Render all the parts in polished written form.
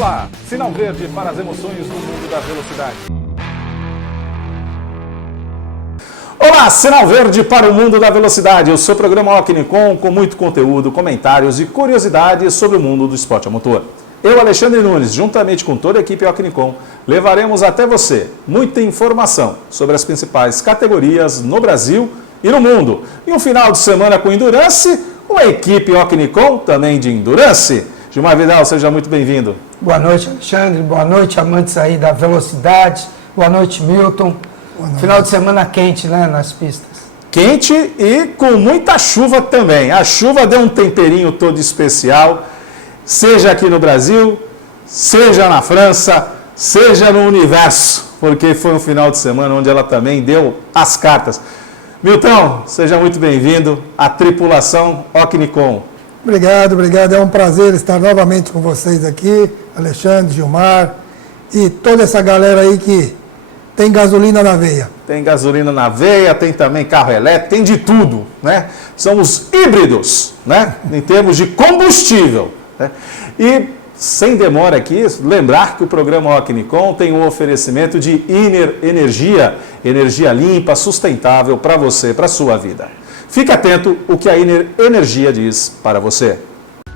Olá, sinal verde para as emoções do mundo da velocidade. Olá, sinal verde para o mundo da velocidade. O seu programa Ocnicom com muito conteúdo, comentários e curiosidades sobre o mundo do esporte a motor. Eu, Alexandre Nunes, juntamente com toda a equipe Ocnicom, levaremos até você muita informação sobre as principais categorias no Brasil e no mundo. E um final de semana com Endurance, uma equipe Ocnicom também de Endurance. Gilmar Vidal, seja muito bem-vindo. Boa noite, Alexandre. Boa noite, amantes aí da velocidade. Boa noite, Milton. Boa noite. Final de semana quente, né, nas pistas. Quente e com muita chuva também. A chuva deu um temperinho todo especial, seja aqui no Brasil, seja na França, seja no universo, porque foi um final de semana onde ela também deu as cartas. Milton, seja muito bem-vindo à tripulação Ocnicom. Obrigado. É um prazer estar novamente com vocês aqui, Alexandre, Gilmar e toda essa galera aí que tem gasolina na veia. Tem gasolina na veia, tem também carro elétrico, tem de tudo, né? São os híbridos, né? Em termos de combustível, né? E, sem demora aqui, lembrar que o programa Ocnicom tem um oferecimento de Iner Energia, energia limpa, sustentável para você, para a sua vida. Fique atento o que a Iner Energia diz para você.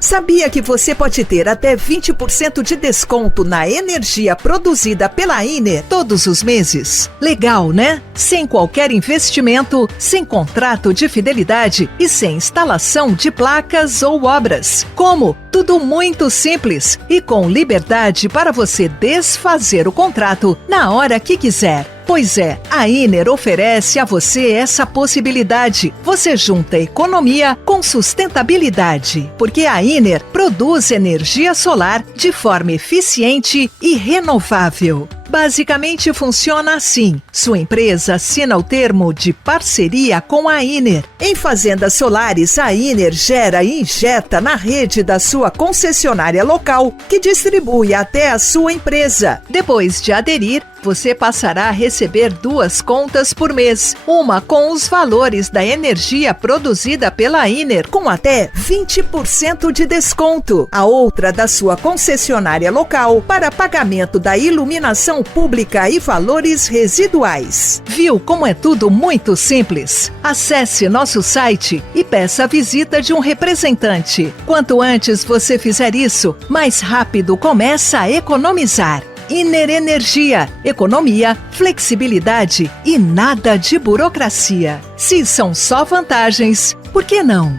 Sabia que você pode ter até 20% de desconto na energia produzida pela Iner todos os meses? Legal, né? Sem qualquer investimento, sem contrato de fidelidade e sem instalação de placas ou obras. Como? Tudo muito simples e com liberdade para você desfazer o contrato na hora que quiser. Pois é, a Iner oferece a você essa possibilidade. Você junta economia com sustentabilidade, porque a Iner produz energia solar de forma eficiente e renovável. Basicamente funciona assim. Sua empresa assina o termo de parceria com a Iner. Em fazendas solares, a Iner gera e injeta na rede da sua concessionária local, que distribui até a sua empresa. Depois de aderir, você passará a receber 2 contas por mês. Uma com os valores da energia produzida pela Iner, com até 20% de desconto. A outra da sua concessionária local, para pagamento da iluminação pública e valores residuais. Viu como é tudo muito simples? Acesse nosso site e peça a visita de um representante. Quanto antes você fizer isso, mais rápido começa a economizar. Iner Energia, economia, flexibilidade e nada de burocracia. Se são só vantagens, por que não?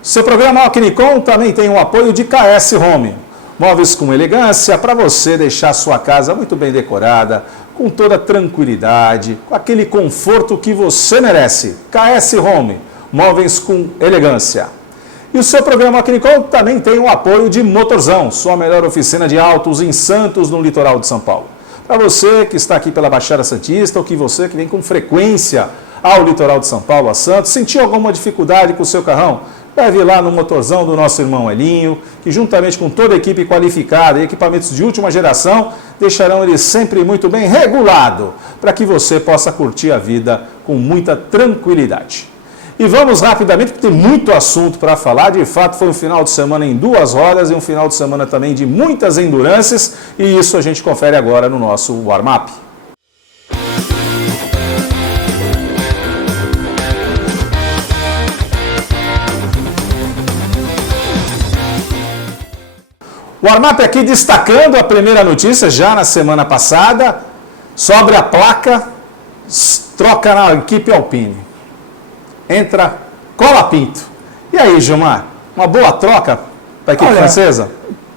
Seu programa Ocnicom também tem o apoio de KS Home. Móveis com elegância para você deixar sua casa muito bem decorada, com toda tranquilidade, com aquele conforto que você merece. KS Home, móveis com elegância. E o seu programa Ocnicom também tem o apoio de Motorzão, sua melhor oficina de autos em Santos, no litoral de São Paulo. Para você que está aqui pela Baixada Santista ou que você que vem com frequência ao litoral de São Paulo, a Santos, sentiu alguma dificuldade com o seu carrão? Deve ir lá no Motorzão do nosso irmão Elinho, que juntamente com toda a equipe qualificada e equipamentos de última geração, deixarão ele sempre muito bem regulado, para que você possa curtir a vida com muita tranquilidade. E vamos rapidamente, porque tem muito assunto para falar. De fato, foi um final de semana em 2 horas e um final de semana também de muitas endurances. E isso a gente confere agora no nosso warm-up. O warm-up aqui destacando a primeira notícia, já na semana passada, sobre a placa, troca na equipe Alpine. Entra Colapinto. E aí, Gilmar, uma boa troca para a equipe francesa?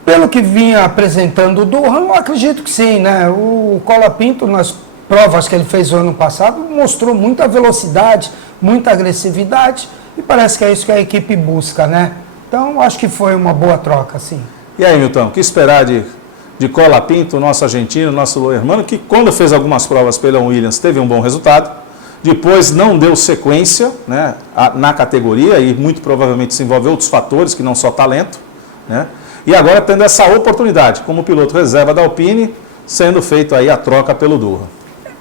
Pelo que vinha apresentando o Durham, eu acredito que sim, né? O Colapinto, nas provas que ele fez o ano passado, mostrou muita velocidade, muita agressividade, e parece que é isso que a equipe busca, né? Então, acho que foi uma boa troca, sim. E aí, Milton, o que esperar de Colapinto, nosso argentino, nosso irmão, que quando fez algumas provas pela Williams teve um bom resultado, depois não deu sequência, né, na categoria e muito provavelmente se envolveu outros fatores que não só talento, né, e agora tendo essa oportunidade como piloto reserva da Alpine, sendo feito aí a troca pelo Durham.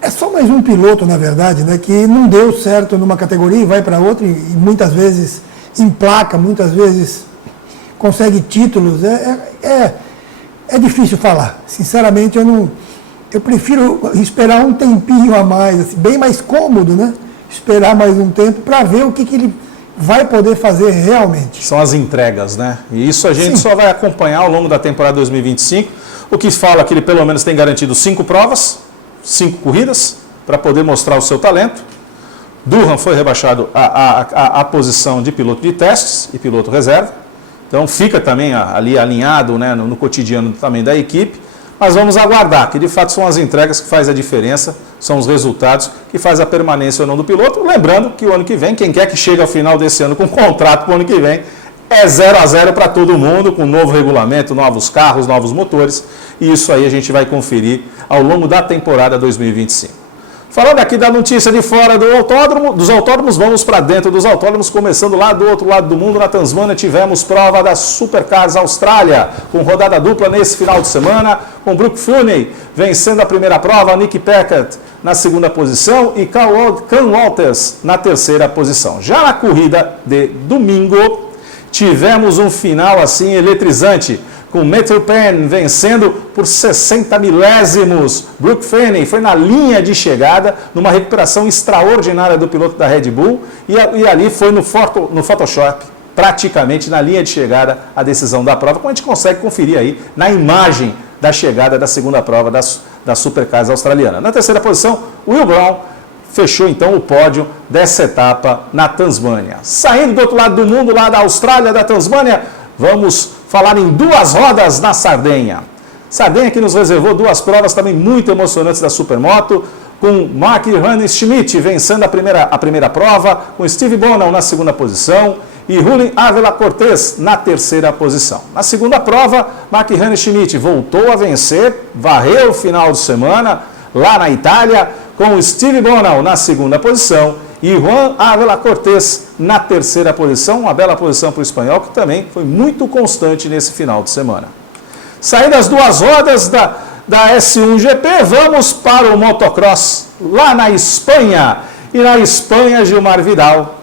É só mais um piloto, na verdade, né, que não deu certo numa categoria e vai para outra e muitas vezes emplaca, muitas vezes consegue títulos. É difícil falar. Sinceramente, eu prefiro esperar um tempinho a mais, assim, bem mais cômodo, né? Esperar mais um tempo para ver o que ele vai poder fazer realmente. São as entregas, né? E isso a gente só vai acompanhar ao longo da temporada 2025. O que fala que ele pelo menos tem garantido 5 provas, 5 corridas, para poder mostrar o seu talento. Durham foi rebaixado à posição de piloto de testes e piloto reserva. Então fica também ali alinhado, né, no cotidiano também da equipe. Mas vamos aguardar, que de fato são as entregas que faz a diferença, são os resultados que faz a permanência ou não do piloto. Lembrando que o ano que vem, quem quer que chegue ao final desse ano com contrato para o ano que vem, é 0-0 para todo mundo, com novo regulamento, novos carros, novos motores. E isso aí a gente vai conferir ao longo da temporada 2025. Falando aqui da notícia de fora dos autódromos, vamos para dentro dos autódromos, começando lá do outro lado do mundo, na Tasmânia, tivemos prova da Supercars Austrália, com rodada dupla nesse final de semana, com Brooke Furney vencendo a primeira prova, Nick Packard na segunda posição e Cam Walters na terceira posição. Já na corrida de domingo, tivemos um final assim eletrizante, com Matthew Penn vencendo por 60 milésimos. Brooke Furney foi na linha de chegada, numa recuperação extraordinária do piloto da Red Bull, e ali foi no Photoshop, praticamente na linha de chegada, a decisão da prova, como a gente consegue conferir aí na imagem da chegada da segunda prova da Supercars australiana. Na terceira posição, Will Brown fechou então o pódio dessa etapa na Tasmânia. Saindo do outro lado do mundo, lá da Austrália, da Tasmânia, vamos falar em 2 rodas na Sardenha. Sardenha que nos reservou 2 provas também muito emocionantes da Supermoto, com Mark Hannes Schmidt vencendo a primeira prova, com Steve Bonham na segunda posição e Julian Ávila Cortés na terceira posição. Na segunda prova, Mark Hannes Schmidt voltou a vencer, varreu o final de semana lá na Itália, com Steve Bonham na segunda posição e Juan Ávila Cortés na terceira posição, uma bela posição para o espanhol, que também foi muito constante nesse final de semana. Saindo das 2 rodas da S1 GP, vamos para o motocross, lá na Espanha. E na Espanha, Gilmar Vidal.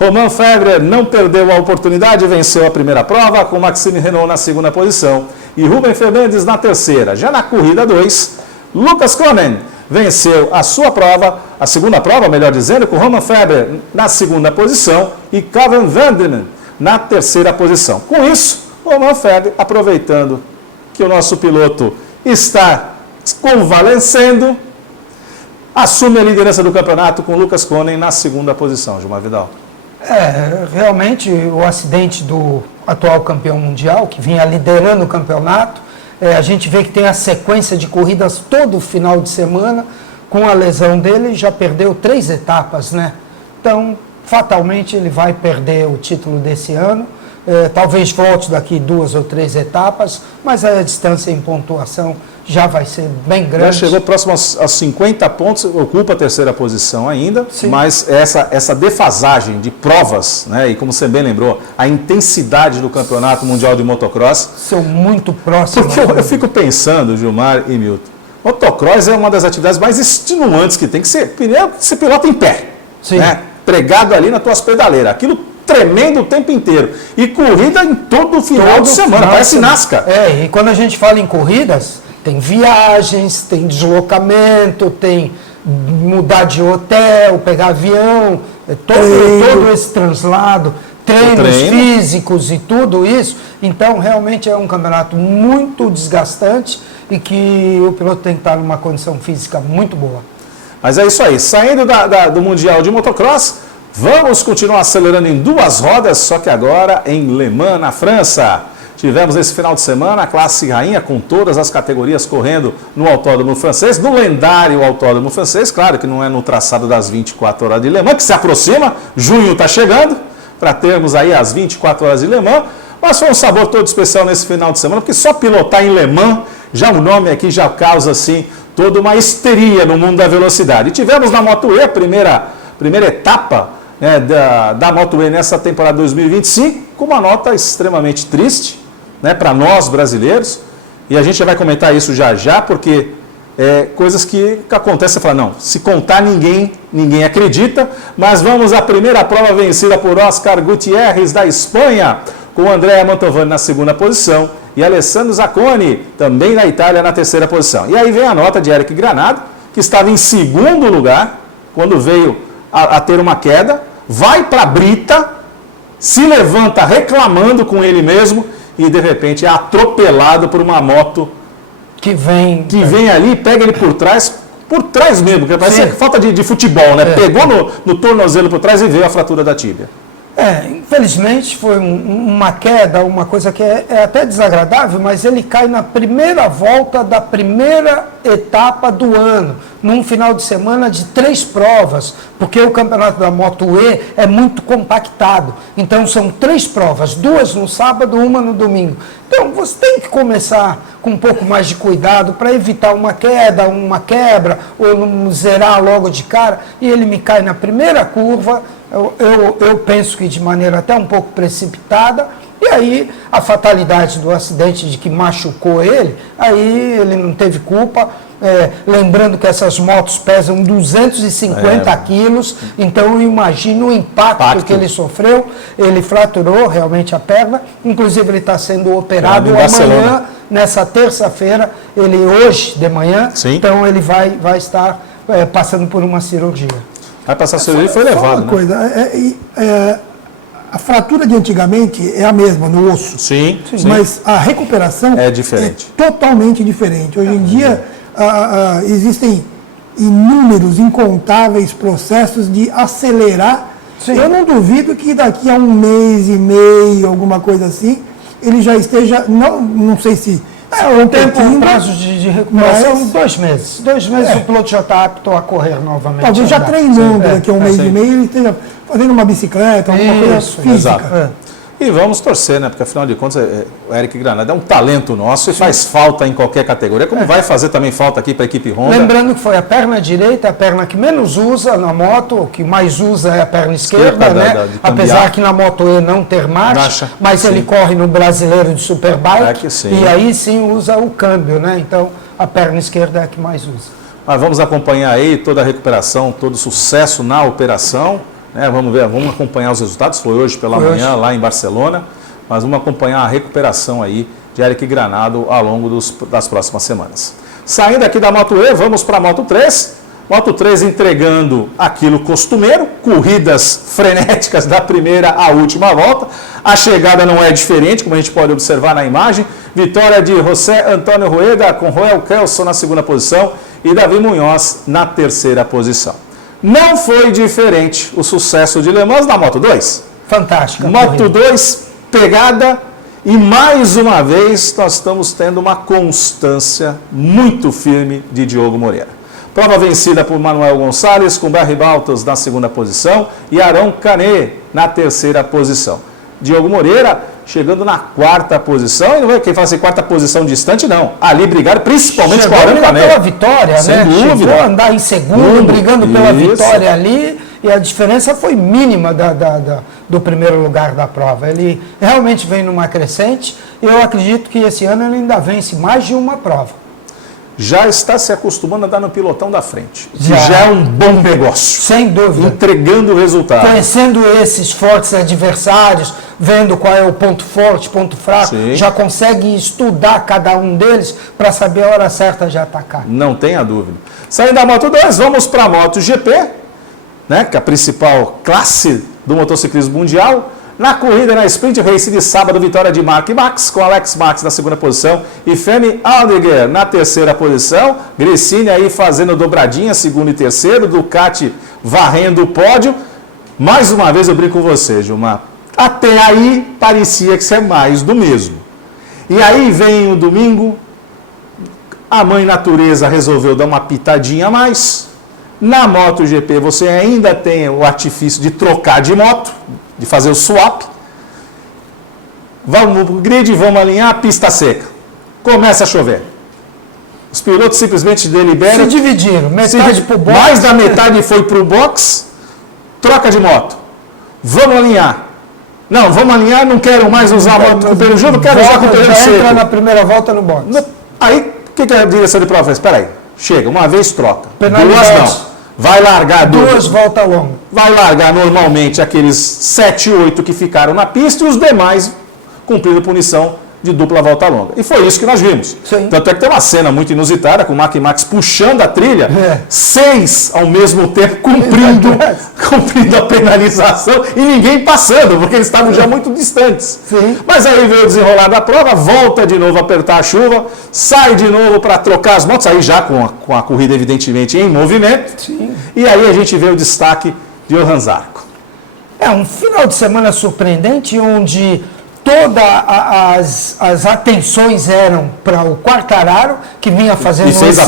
Romain Febvre não perdeu a oportunidade, venceu a primeira prova, com Maxime Renault na segunda posição e Rubem Fernandes na terceira. Já na corrida 2, Lucas Konen venceu a sua prova, a segunda prova, melhor dizendo, com Romain Febvre na segunda posição e Calvin Vanderman na terceira posição. Com isso, Romain Febvre, aproveitando que o nosso piloto está convalescendo, assume a liderança do campeonato com Lucas Konen na segunda posição. Gilmar Vidal. Realmente o acidente do atual campeão mundial, que vinha liderando o campeonato, a gente vê que tem a sequência de corridas todo final de semana. Com a lesão dele, já perdeu 3 etapas, né? Então, fatalmente, ele vai perder o título desse ano. Talvez volte daqui 2 ou 3 etapas, mas a distância em pontuação já vai ser bem grande. Já chegou próximo aos 50 pontos, ocupa a terceira posição ainda, sim, mas essa defasagem de provas, né, e como você bem lembrou, a intensidade do Campeonato Mundial de Motocross... São muito próximos. Porque eu fico pensando, Gilmar e Milton, motocross é uma das atividades mais estimulantes que tem, que ser, primeiro, você pilota em pé, né, pregado ali nas tuas pedaleiras, aquilo tremendo o tempo inteiro, e corrida em todo final de semana, parece NASCAR. E quando a gente fala em corridas, tem viagens, tem deslocamento, tem mudar de hotel, pegar avião, todo esse translado, treinos físicos e tudo isso. Então, realmente é um campeonato muito desgastante e que o piloto tem que estar numa condição física muito boa. Mas é isso aí. Saindo do Mundial de Motocross, vamos continuar acelerando em 2 rodas, só que agora em Le Mans, na França. Tivemos esse final de semana a classe rainha com todas as categorias correndo no Autódromo Francês, no lendário Autódromo Francês, claro que não é no traçado das 24 horas de Le Mans, que se aproxima, junho está chegando, para termos aí as 24 horas de Le Mans, mas foi um sabor todo especial nesse final de semana, porque só pilotar em Le Mans, já o nome aqui já causa assim toda uma histeria no mundo da velocidade. E tivemos na Moto E a primeira etapa, né, da Moto E nessa temporada 2025, com uma nota extremamente triste, né, para nós brasileiros, e a gente já vai comentar isso já, porque coisas que acontecem, você fala, não, se contar ninguém acredita, mas vamos à primeira prova vencida por Oscar Gutiérrez da Espanha, com Andrea Mantovani na segunda posição e Alessandro Zacconi, também na Itália, na terceira posição. E aí vem a nota de Eric Granado, que estava em segundo lugar, quando veio a ter uma queda, vai para a brita, se levanta reclamando com ele mesmo e de repente é atropelado por uma moto que vem ali, pega ele por trás mesmo, que parece falta de futebol, né? Pegou no tornozelo por trás e veio a fratura da tíbia. Infelizmente foi uma queda, uma coisa que é até desagradável, mas ele cai na primeira volta da primeira etapa do ano, num final de semana de 3 provas, porque o campeonato da Moto E é muito compactado. Então são 3 provas, 2 no sábado, 1 no domingo. Então você tem que começar com um pouco mais de cuidado para evitar uma queda, uma quebra, ou não zerar logo de cara, e ele me cai na primeira curva. Eu penso que de maneira até um pouco precipitada, e aí a fatalidade do acidente de que machucou ele, aí ele não teve culpa, lembrando que essas motos pesam 250 quilos, então eu imagino o impacto que ele sofreu, ele fraturou realmente a perna, inclusive ele está sendo operado amanhã, nessa terça-feira, ele hoje de manhã, então ele vai estar passando por uma cirurgia. Vai passar a cirurgia e foi levado, uma coisa, a fratura de antigamente é a mesma, no osso. Sim. Mas a recuperação é diferente. É totalmente diferente. Hoje em dia existem inúmeros, incontáveis processos de acelerar. Eu não duvido que daqui a 1 mês e meio, alguma coisa assim, ele já esteja, não sei se... um prazo de recuperação, 2 meses. 2 meses o piloto já está apto a correr novamente. Talvez já treinando daqui a 1 mês e meio, ele esteja fazendo uma bicicleta, alguma coisa física. Exato. E vamos torcer, né? Porque afinal de contas, o Eric Granado é um talento nosso e faz falta em qualquer categoria, como vai fazer também falta aqui para a equipe Honda. Lembrando que foi a perna direita, a perna que menos usa na moto, o que mais usa é a perna esquerda, né? Apesar que na Moto E não ter marcha, mas ele corre no Brasileiro de Superbike e aí sim usa o câmbio, né? Então a perna esquerda é a que mais usa. Mas vamos acompanhar aí toda a recuperação, todo o sucesso na operação. Vamos ver, vamos acompanhar os resultados, foi hoje pela manhã lá em Barcelona, mas vamos acompanhar a recuperação aí de Eric Granado ao longo das próximas semanas. Saindo aqui da Moto E, vamos para a Moto 3. Moto 3 entregando aquilo costumeiro, corridas frenéticas da primeira à última volta. A chegada não é diferente, como a gente pode observar na imagem. Vitória de José Antônio Rueda com Roel Kelso na segunda posição e Davi Munhoz na terceira posição. Não foi diferente o sucesso de Le Mans na Moto 2. Fantástica. Moto 2, pegada, e mais uma vez nós estamos tendo uma constância muito firme de Diogo Moreira. Prova vencida por Manuel Gonçalves, com Barry Baltos na segunda posição e Aron Canet na terceira posição. Diogo Moreira chegando na quarta posição, e não é quem fala assim, quarta posição distante, não. Ali brigaram principalmente com a Aron Canet. Pela vitória, sem né? dúvida. Chegou a andar em segundo, brigando pela vitória ali, e a diferença foi mínima do primeiro lugar da prova. Ele realmente vem numa crescente, e eu acredito que esse ano ele ainda vence mais de uma prova. Já está se acostumando a andar no pilotão da frente. Já é um bom negócio. Sem dúvida. Entregando o resultado. Conhecendo esses fortes adversários, vendo qual é o ponto forte, ponto fraco, já consegue estudar cada um deles para saber a hora certa de atacar. Não tenha dúvida. Saindo da Moto 2, vamos para a MotoGP, né, que é a principal classe do motociclismo mundial. Na corrida, na Sprint Race de sábado, vitória de Mark Marques, com Alex Marques na segunda posição e Femi Aldegger na terceira posição. Gresini aí fazendo dobradinha, segundo e terceiro, Ducati varrendo o pódio. Mais uma vez eu brinco com você, Gilmar. Até aí parecia que isso é mais do mesmo. E aí vem o domingo, a mãe natureza resolveu dar uma pitadinha a mais. Na MotoGP você ainda tem o artifício de trocar de moto, de fazer o swap. Vamos para o grid, vamos alinhar a pista seca. Começa a chover. Os pilotos simplesmente deliberam. Se dividiram, metade para o box. Mais da metade foi para o box. Troca de moto. Vamos alinhar. Não, vamos alinhar, não quero mais usar a moto com pneu junto, quero usar com pneu seco. Entra na primeira volta no box. Aí, o que a direção de prova faz? Espera aí, chega, uma vez troca. Penalidade. Duas não. Vai largar duas voltas longas. Vai largar normalmente aqueles 7, 8 que ficaram na pista e os demais cumprindo punição de dupla volta longa. E foi isso que nós vimos. Sim. Tanto é que tem uma cena muito inusitada, com o Mark Max puxando a trilha, 6 ao mesmo tempo cumprindo a penalização e ninguém passando, porque eles estavam já muito distantes. Sim. Mas aí veio o desenrolar da prova, volta de novo a apertar a chuva, sai de novo para trocar as motos, aí já com a corrida evidentemente em movimento. Sim. E aí a gente vê o destaque de Johan Zarco. É um final de semana surpreendente, onde todas as atenções eram para o Quartararo, que vinha fazendo E fez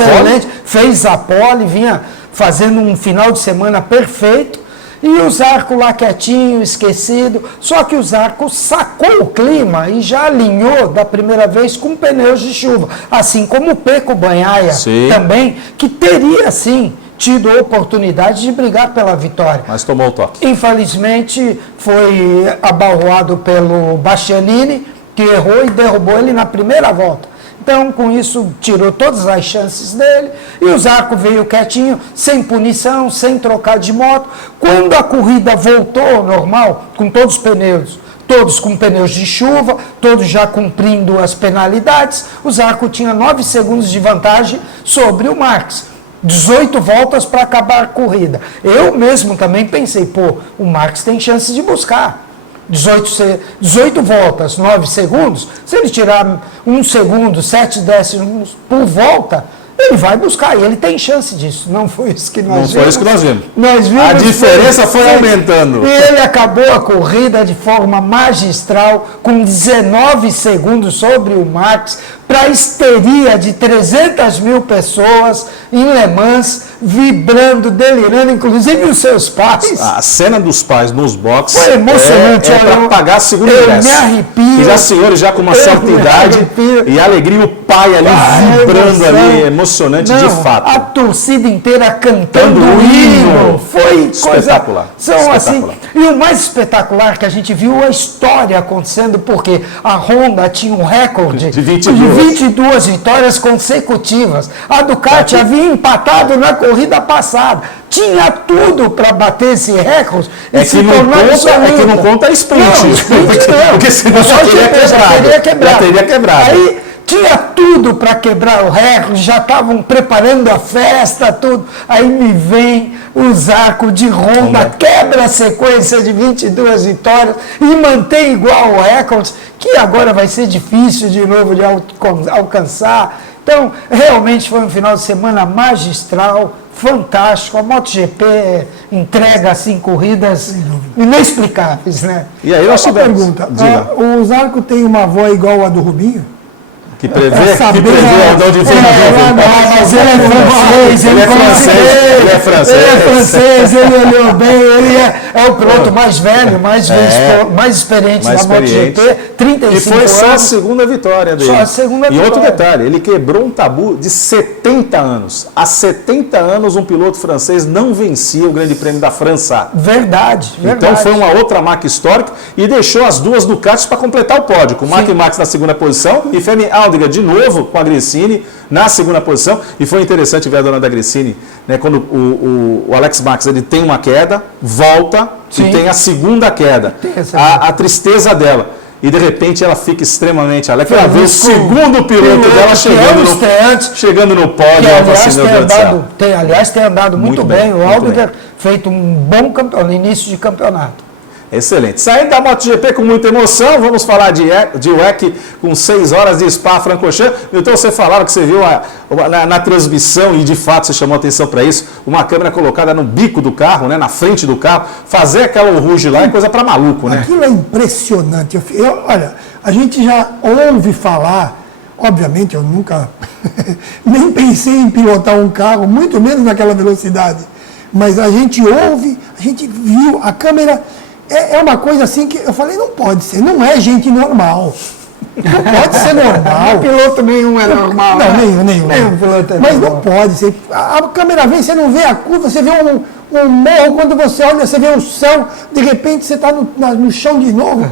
fez a pole, vinha fazendo um final de semana perfeito, e o Zarco lá quietinho, esquecido, só que o Zarco sacou o clima e já alinhou da primeira vez com pneus de chuva, assim como o Pecco Bagnaia também, que teria sim tido a oportunidade de brigar pela vitória. Mas tomou o toque. Infelizmente, foi abalroado pelo Bastianini, que errou e derrubou ele na primeira volta. Então, com isso, tirou todas as chances dele. E o Zarco veio quietinho, sem punição, sem trocar de moto. Quando a corrida voltou ao normal, com todos os pneus, todos com pneus de chuva, todos já cumprindo as penalidades, o Zarco tinha 9 segundos de vantagem sobre o Marx. 18 voltas para acabar a corrida. Eu mesmo também pensei, o Marx tem chance de buscar. 18 voltas, 9 segundos, se ele tirar 1 segundo, 7 décimos por volta, ele vai buscar, e ele tem chance disso. Não foi isso que nós vimos. Não foi isso que nós vimos. Nós vimos a diferença foi aumentando. E ele acabou a corrida de forma magistral, com 19 segundos sobre o Max, para a histeria de 300 mil pessoas em Le Mans, vibrando, delirando, inclusive os seus pais. A cena dos pais nos boxes foi emocionante. É para pagar a segunda ingresso. Eu me arrepio. E já senhores já com uma certa idade e a alegria, o pai ali vibrando ali, emocionante de fato. A torcida inteira cantando o hino. Foi espetacular. São assim. E o mais espetacular que a gente viu a história acontecendo, porque a Honda tinha um recorde de 22 vitórias consecutivas. A Ducati havia empatado na corrida passada. Tinha tudo para bater esse recorde. É que não conta a sprint. Porque senão já teria quebrado. Aí tinha tudo para quebrar o recorde, já estavam preparando a festa, tudo. Aí me vem o Zarco de Honda, quebra a sequência de 22 vitórias e mantém igual o recorde, que agora vai ser difícil de novo de alcançar. Então, realmente foi um final de semana magistral, fantástico. A MotoGP entrega, assim, corridas inexplicáveis, né? E aí, uma pergunta. O Zarco tem uma voz igual a do Rubinho? Que prevê onde vem mas ele é francês, ele olhou bem, ele é o piloto mais velho, mais experiente da MotoGP, 35 anos. E foi só a segunda vitória dele. Só a segunda vitória. E outro detalhe, ele quebrou um tabu de 70 anos. Há 70 anos um piloto francês não vencia o Grande Prêmio da França. Verdade. Então foi uma outra marca histórica e deixou as duas Ducatis para completar o pódio, com o Mark Max na segunda posição e Femi Aldriga de novo com a Gresini na segunda posição. E foi interessante ver a dona da Gresini, né, quando o Alex Max ele tem uma queda, volta e tem a segunda queda. A tristeza dela. E de repente ela fica extremamente alegre. Ela vê o segundo piloto dela chegando no pódio. Aliás, tem andado muito bem. O Aldriga feito um bom campeonato, no início de campeonato. Excelente. Saindo da MotoGP com muita emoção, vamos falar de WEC com 6 horas de Spa-Francorchamps. Então você falava que você viu na transmissão, e de fato você chamou a atenção para isso, uma câmera colocada no bico do carro, né, na frente do carro, fazer aquela ruge lá é coisa para maluco, né? Aquilo é impressionante. Olha, a gente já ouve falar, obviamente eu nunca nem pensei em pilotar um carro, muito menos naquela velocidade, mas a gente ouve, a gente viu, a câmera... É uma coisa assim que eu falei, não pode ser, não é gente normal. Não pode ser normal. Piloto nenhum é normal. Não, nenhum piloto é normal. Mas não pode ser. A câmera vem, você não vê a curva, você vê um morro, quando você olha, você vê o céu, de repente você está no chão de novo.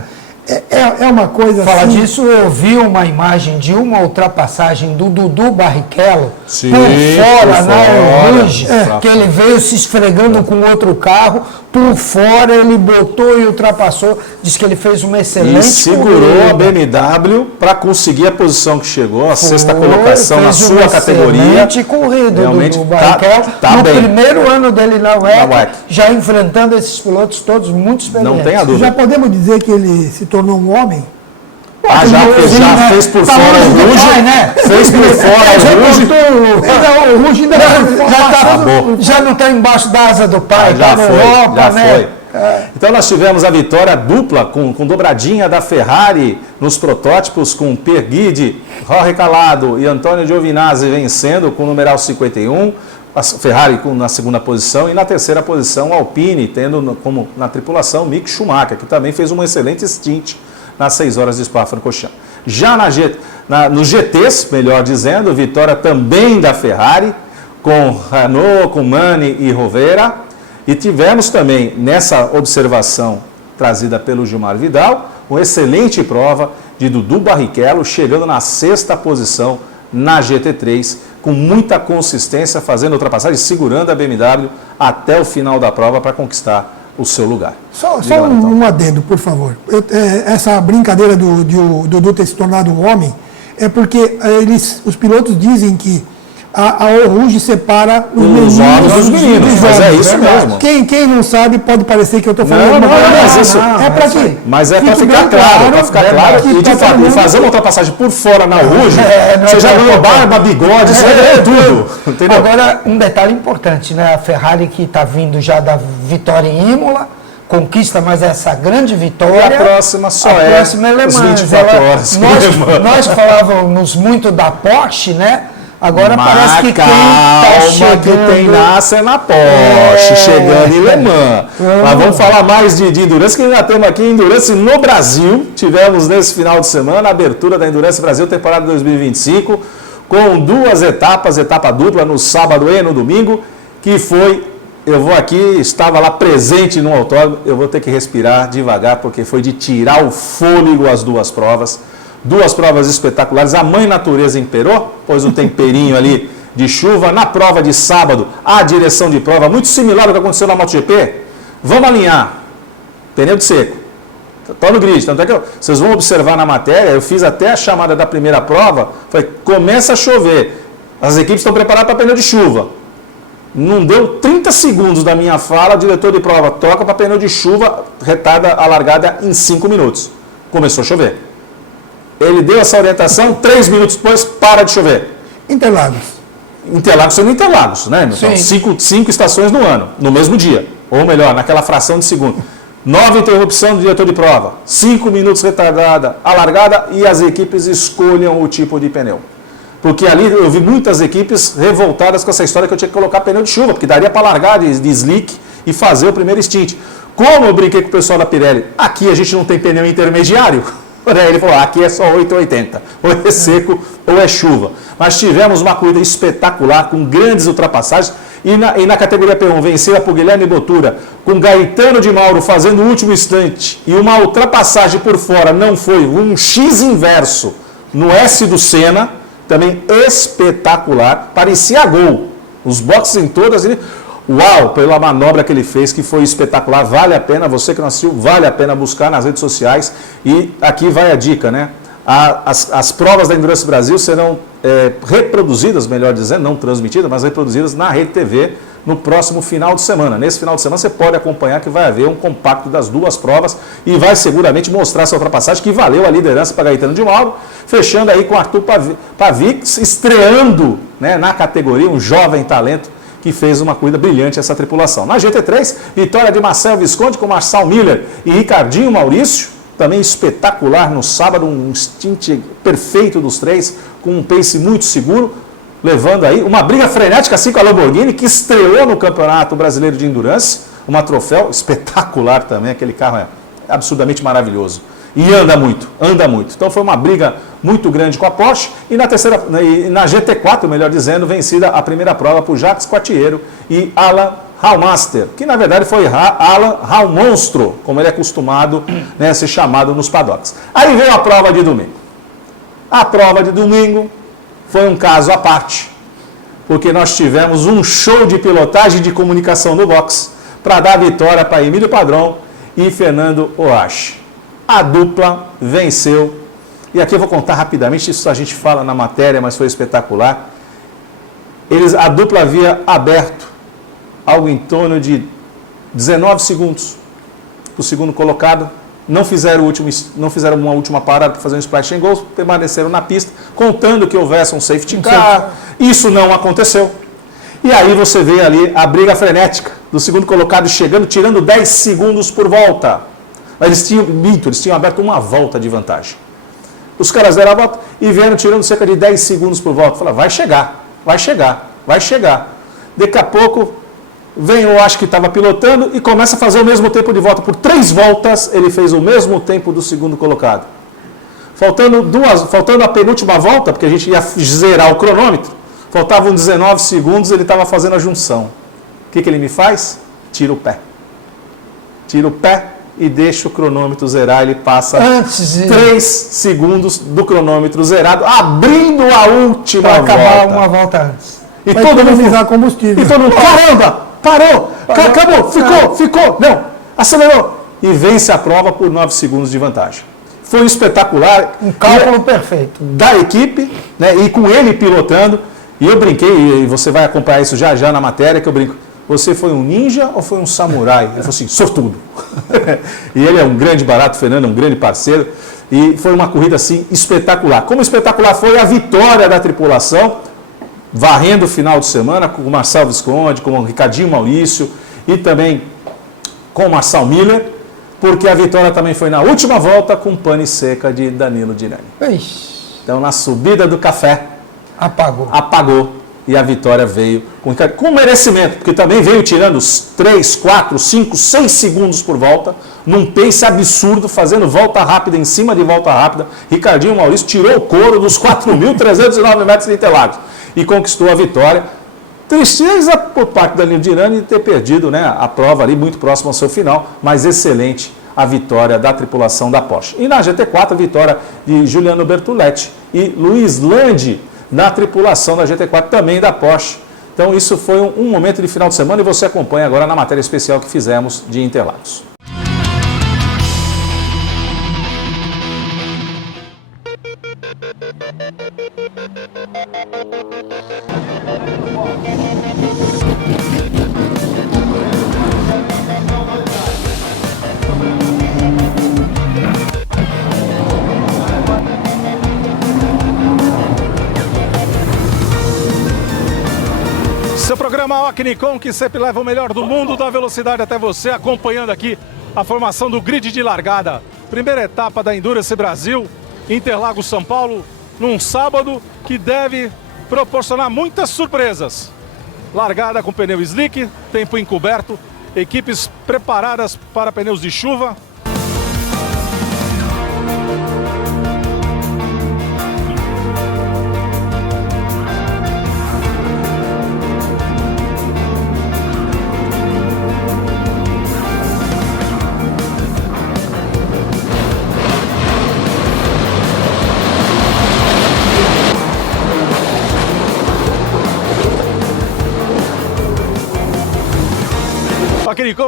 É uma coisa Fala assim... disso, eu vi uma imagem de uma ultrapassagem do Dudu Barrichello por fora, na Rouge, que ele veio se esfregando com outro carro, por fora, ele botou e ultrapassou, diz que ele fez uma excelente E segurou a BMW para conseguir a posição que chegou, a sexta colocação na sua categoria. Excelente corrida Realmente do Barrichello, tá no bem. primeiro ano dele na WEC, WEC. já enfrentando esses pilotos todos muito experientes. Não tenha dúvida. Já podemos dizer que ele se tornou um homem? Já fez por fora o Ruge, né? Fez por fora o Ruge. O Ruge ainda Já não está embaixo da asa do pai, Já está na foi, Europa, já né? foi. Então nós tivemos a vitória dupla com dobradinha da Ferrari nos protótipos, com Pierre Guidi, Jorge Calado e Antônio Giovinazzi vencendo com o numeral 51, a Ferrari na segunda posição e na terceira posição a Alpine, tendo como na tripulação Mick Schumacher, que também fez uma excelente stint nas 6 horas de Spa-Francorchamps. Já nos GTs, melhor dizendo, vitória também da Ferrari, com Renault, com Mani e Rovera. E tivemos também, nessa observação trazida pelo Gilmar Vidal, uma excelente prova de Dudu Barrichello, chegando na 6ª posição na GT3, com muita consistência, fazendo ultrapassagem, segurando a BMW até o final da prova para conquistar o seu lugar. Só um adendo, por favor. Essa brincadeira do Dudu ter se tornado um homem é porque os pilotos dizem que a Rouge separa os homens dos meninos, mas é isso mesmo. Quem não sabe pode parecer que eu estou falando mas é para ficar claro, e de fato, fazer uma ultrapassagem por fora na Rouge, você já ganhou barba, bigode, você ganhou tudo. Entendeu? Agora, um detalhe importante, né? A Ferrari que está vindo já da vitória em Imola, conquista mais essa grande vitória. E a próxima próxima é Le Mans. 24 horas. Nós falávamos muito da Porsche, né? Agora parece que que tem Nasser na Porsche, chegando em Le Mans. Mas vamos falar mais de Endurance, que ainda temos aqui Endurance no Brasil. Tivemos nesse final de semana a abertura da Endurance Brasil, temporada 2025, com 2 etapas, etapa dupla no sábado e no domingo, que foi, estava lá presente no autódromo, eu vou ter que respirar devagar, porque foi de tirar o fôlego as 2 provas. 2 provas espetaculares, a mãe natureza imperou, pôs um temperinho ali de chuva. Na prova de sábado, a direção de prova, muito similar ao que aconteceu na MotoGP. Vamos alinhar, pneu de seco, estou no grid, tanto é que vocês vão observar na matéria, eu fiz até a chamada da primeira prova, falei, começa a chover, as equipes estão preparadas para pneu de chuva. Não deu 30 segundos da minha fala, o diretor de prova troca para pneu de chuva, retarda a largada em 5 minutos. Começou a chover. Ele deu essa orientação, 3 minutos depois, para de chover. Interlagos sendo Interlagos, né? Então, 5 estações no ano, no mesmo dia. Ou melhor, naquela fração de segundo. 9 interrupção do diretor de prova. 5 minutos retardada a largada e as equipes escolham o tipo de pneu. Porque ali eu vi muitas equipes revoltadas com essa história que eu tinha que colocar pneu de chuva, porque daria para largar de slick e fazer o primeiro stint. Como eu brinquei com o pessoal da Pirelli, aqui a gente não tem pneu intermediário. Ele falou, aqui é só 880, ou é seco ou é chuva. Mas tivemos uma corrida espetacular, com grandes ultrapassagens, e na categoria P1 vencida por Guilherme Bottura, com Gaetano de Mauro fazendo o último instante, e uma ultrapassagem por fora, não foi, um X inverso no S do Senna, também espetacular, parecia gol. Os boxes em todas, uau, pela manobra que ele fez, que foi espetacular, vale a pena, você que não assistiu, vale a pena buscar nas redes sociais. E aqui vai a dica, né? As provas da Endurance Brasil serão reproduzidas, melhor dizendo, não transmitidas, mas reproduzidas na Rede TV no próximo final de semana. Nesse final de semana você pode acompanhar que vai haver um compacto das 2 provas e vai seguramente mostrar essa ultrapassagem que valeu a liderança para Gaetano de Mauro, fechando aí com Arthur Pavix, estreando, né, na categoria, um jovem talento que fez uma corrida brilhante essa tripulação. Na GT3, vitória de Marcel Visconti com Marçal Miller e Ricardinho Maurício, também espetacular no sábado, um stint perfeito dos 3, com um pace muito seguro, levando aí uma briga frenética assim com a Lamborghini, que estreou no Campeonato Brasileiro de Endurance, uma troféu espetacular também, aquele carro é absurdamente maravilhoso. E anda muito. Então foi uma briga muito grande com a Porsche. E na GT4, melhor dizendo, vencida a primeira prova por Jacques Quatiero e Alan Hallmaster, que na verdade foi Alan Hallmonstro, como ele é acostumado, né, a ser chamado nos paddocks. Aí veio a prova de domingo. A prova de domingo foi um caso à parte, porque nós tivemos um show de pilotagem e de comunicação no box, para dar a vitória para Emílio Padrão e Fernando Ohashi. A dupla venceu. E aqui eu vou contar rapidamente, isso a gente fala na matéria, mas foi espetacular. A dupla havia aberto algo em torno de 19 segundos. O segundo colocado não fizeram uma última parada para fazer um splash and goal, permaneceram na pista, contando que houvesse um safety car. Isso não aconteceu. E aí você vê ali a briga frenética do segundo colocado chegando, tirando 10 segundos por volta. Eles tinham aberto uma volta de vantagem. Os caras deram a volta e vieram tirando cerca de 10 segundos por volta. Falaram, vai chegar, vai chegar, vai chegar. Daqui a pouco vem o Ohashi que estava pilotando e começa a fazer o mesmo tempo de volta. Por 3 voltas ele fez o mesmo tempo do segundo colocado. Faltando a penúltima volta, porque a gente ia zerar o cronômetro, faltavam 19 segundos, ele estava fazendo a junção. O que ele me faz? Tira o pé. Tira o pé e deixa o cronômetro zerar, ele passa 3 segundos do cronômetro zerado, abrindo a última volta. Para acabar uma volta antes. E vai todo mundo usar combustível. E todo mundo, caramba, parou, acabou, ficou, não, acelerou. E vence a prova por 9 segundos de vantagem. Foi espetacular. Um cálculo perfeito. Da equipe, né, e com ele pilotando. E eu brinquei, e você vai acompanhar isso já já na matéria, que eu brinco. Você foi um ninja ou foi um samurai? Ele falou assim, sortudo. E ele é um grande barato, o Fernando é um grande parceiro. E foi uma corrida assim espetacular. Como espetacular foi a vitória da tripulação, varrendo o final de semana com o Marcel Visconde, com o Ricardinho Maurício e também com o Marcel Miller, porque a vitória também foi na última volta com pane seca de Danilo Dirani. Então na subida do café, apagou. E a vitória veio com merecimento, porque também veio tirando os 3, 4, 5, 6 segundos por volta, num pace absurdo, fazendo volta rápida em cima de volta rápida. Ricardinho Maurício tirou o couro dos 4.309 metros de Interlagos e conquistou a vitória. Tristeza por parte da Danilo Dirani de ter perdido, né, a prova ali muito próximo ao seu final, mas excelente a vitória da tripulação da Porsche. E na GT4, a vitória de Giuliano Bertoletti e Luiz Landi, na tripulação da GT4 também da Porsche. Então isso foi um momento de final de semana e você acompanha agora na matéria especial que fizemos de Interlagos. Seu programa Ocnicom, que sempre leva o melhor do mundo da velocidade até você, acompanhando aqui a formação do grid de largada. Primeira etapa da Endurance Brasil, Interlagos, São Paulo, num sábado que deve proporcionar muitas surpresas. Largada com pneu slick, tempo encoberto, equipes preparadas para pneus de chuva.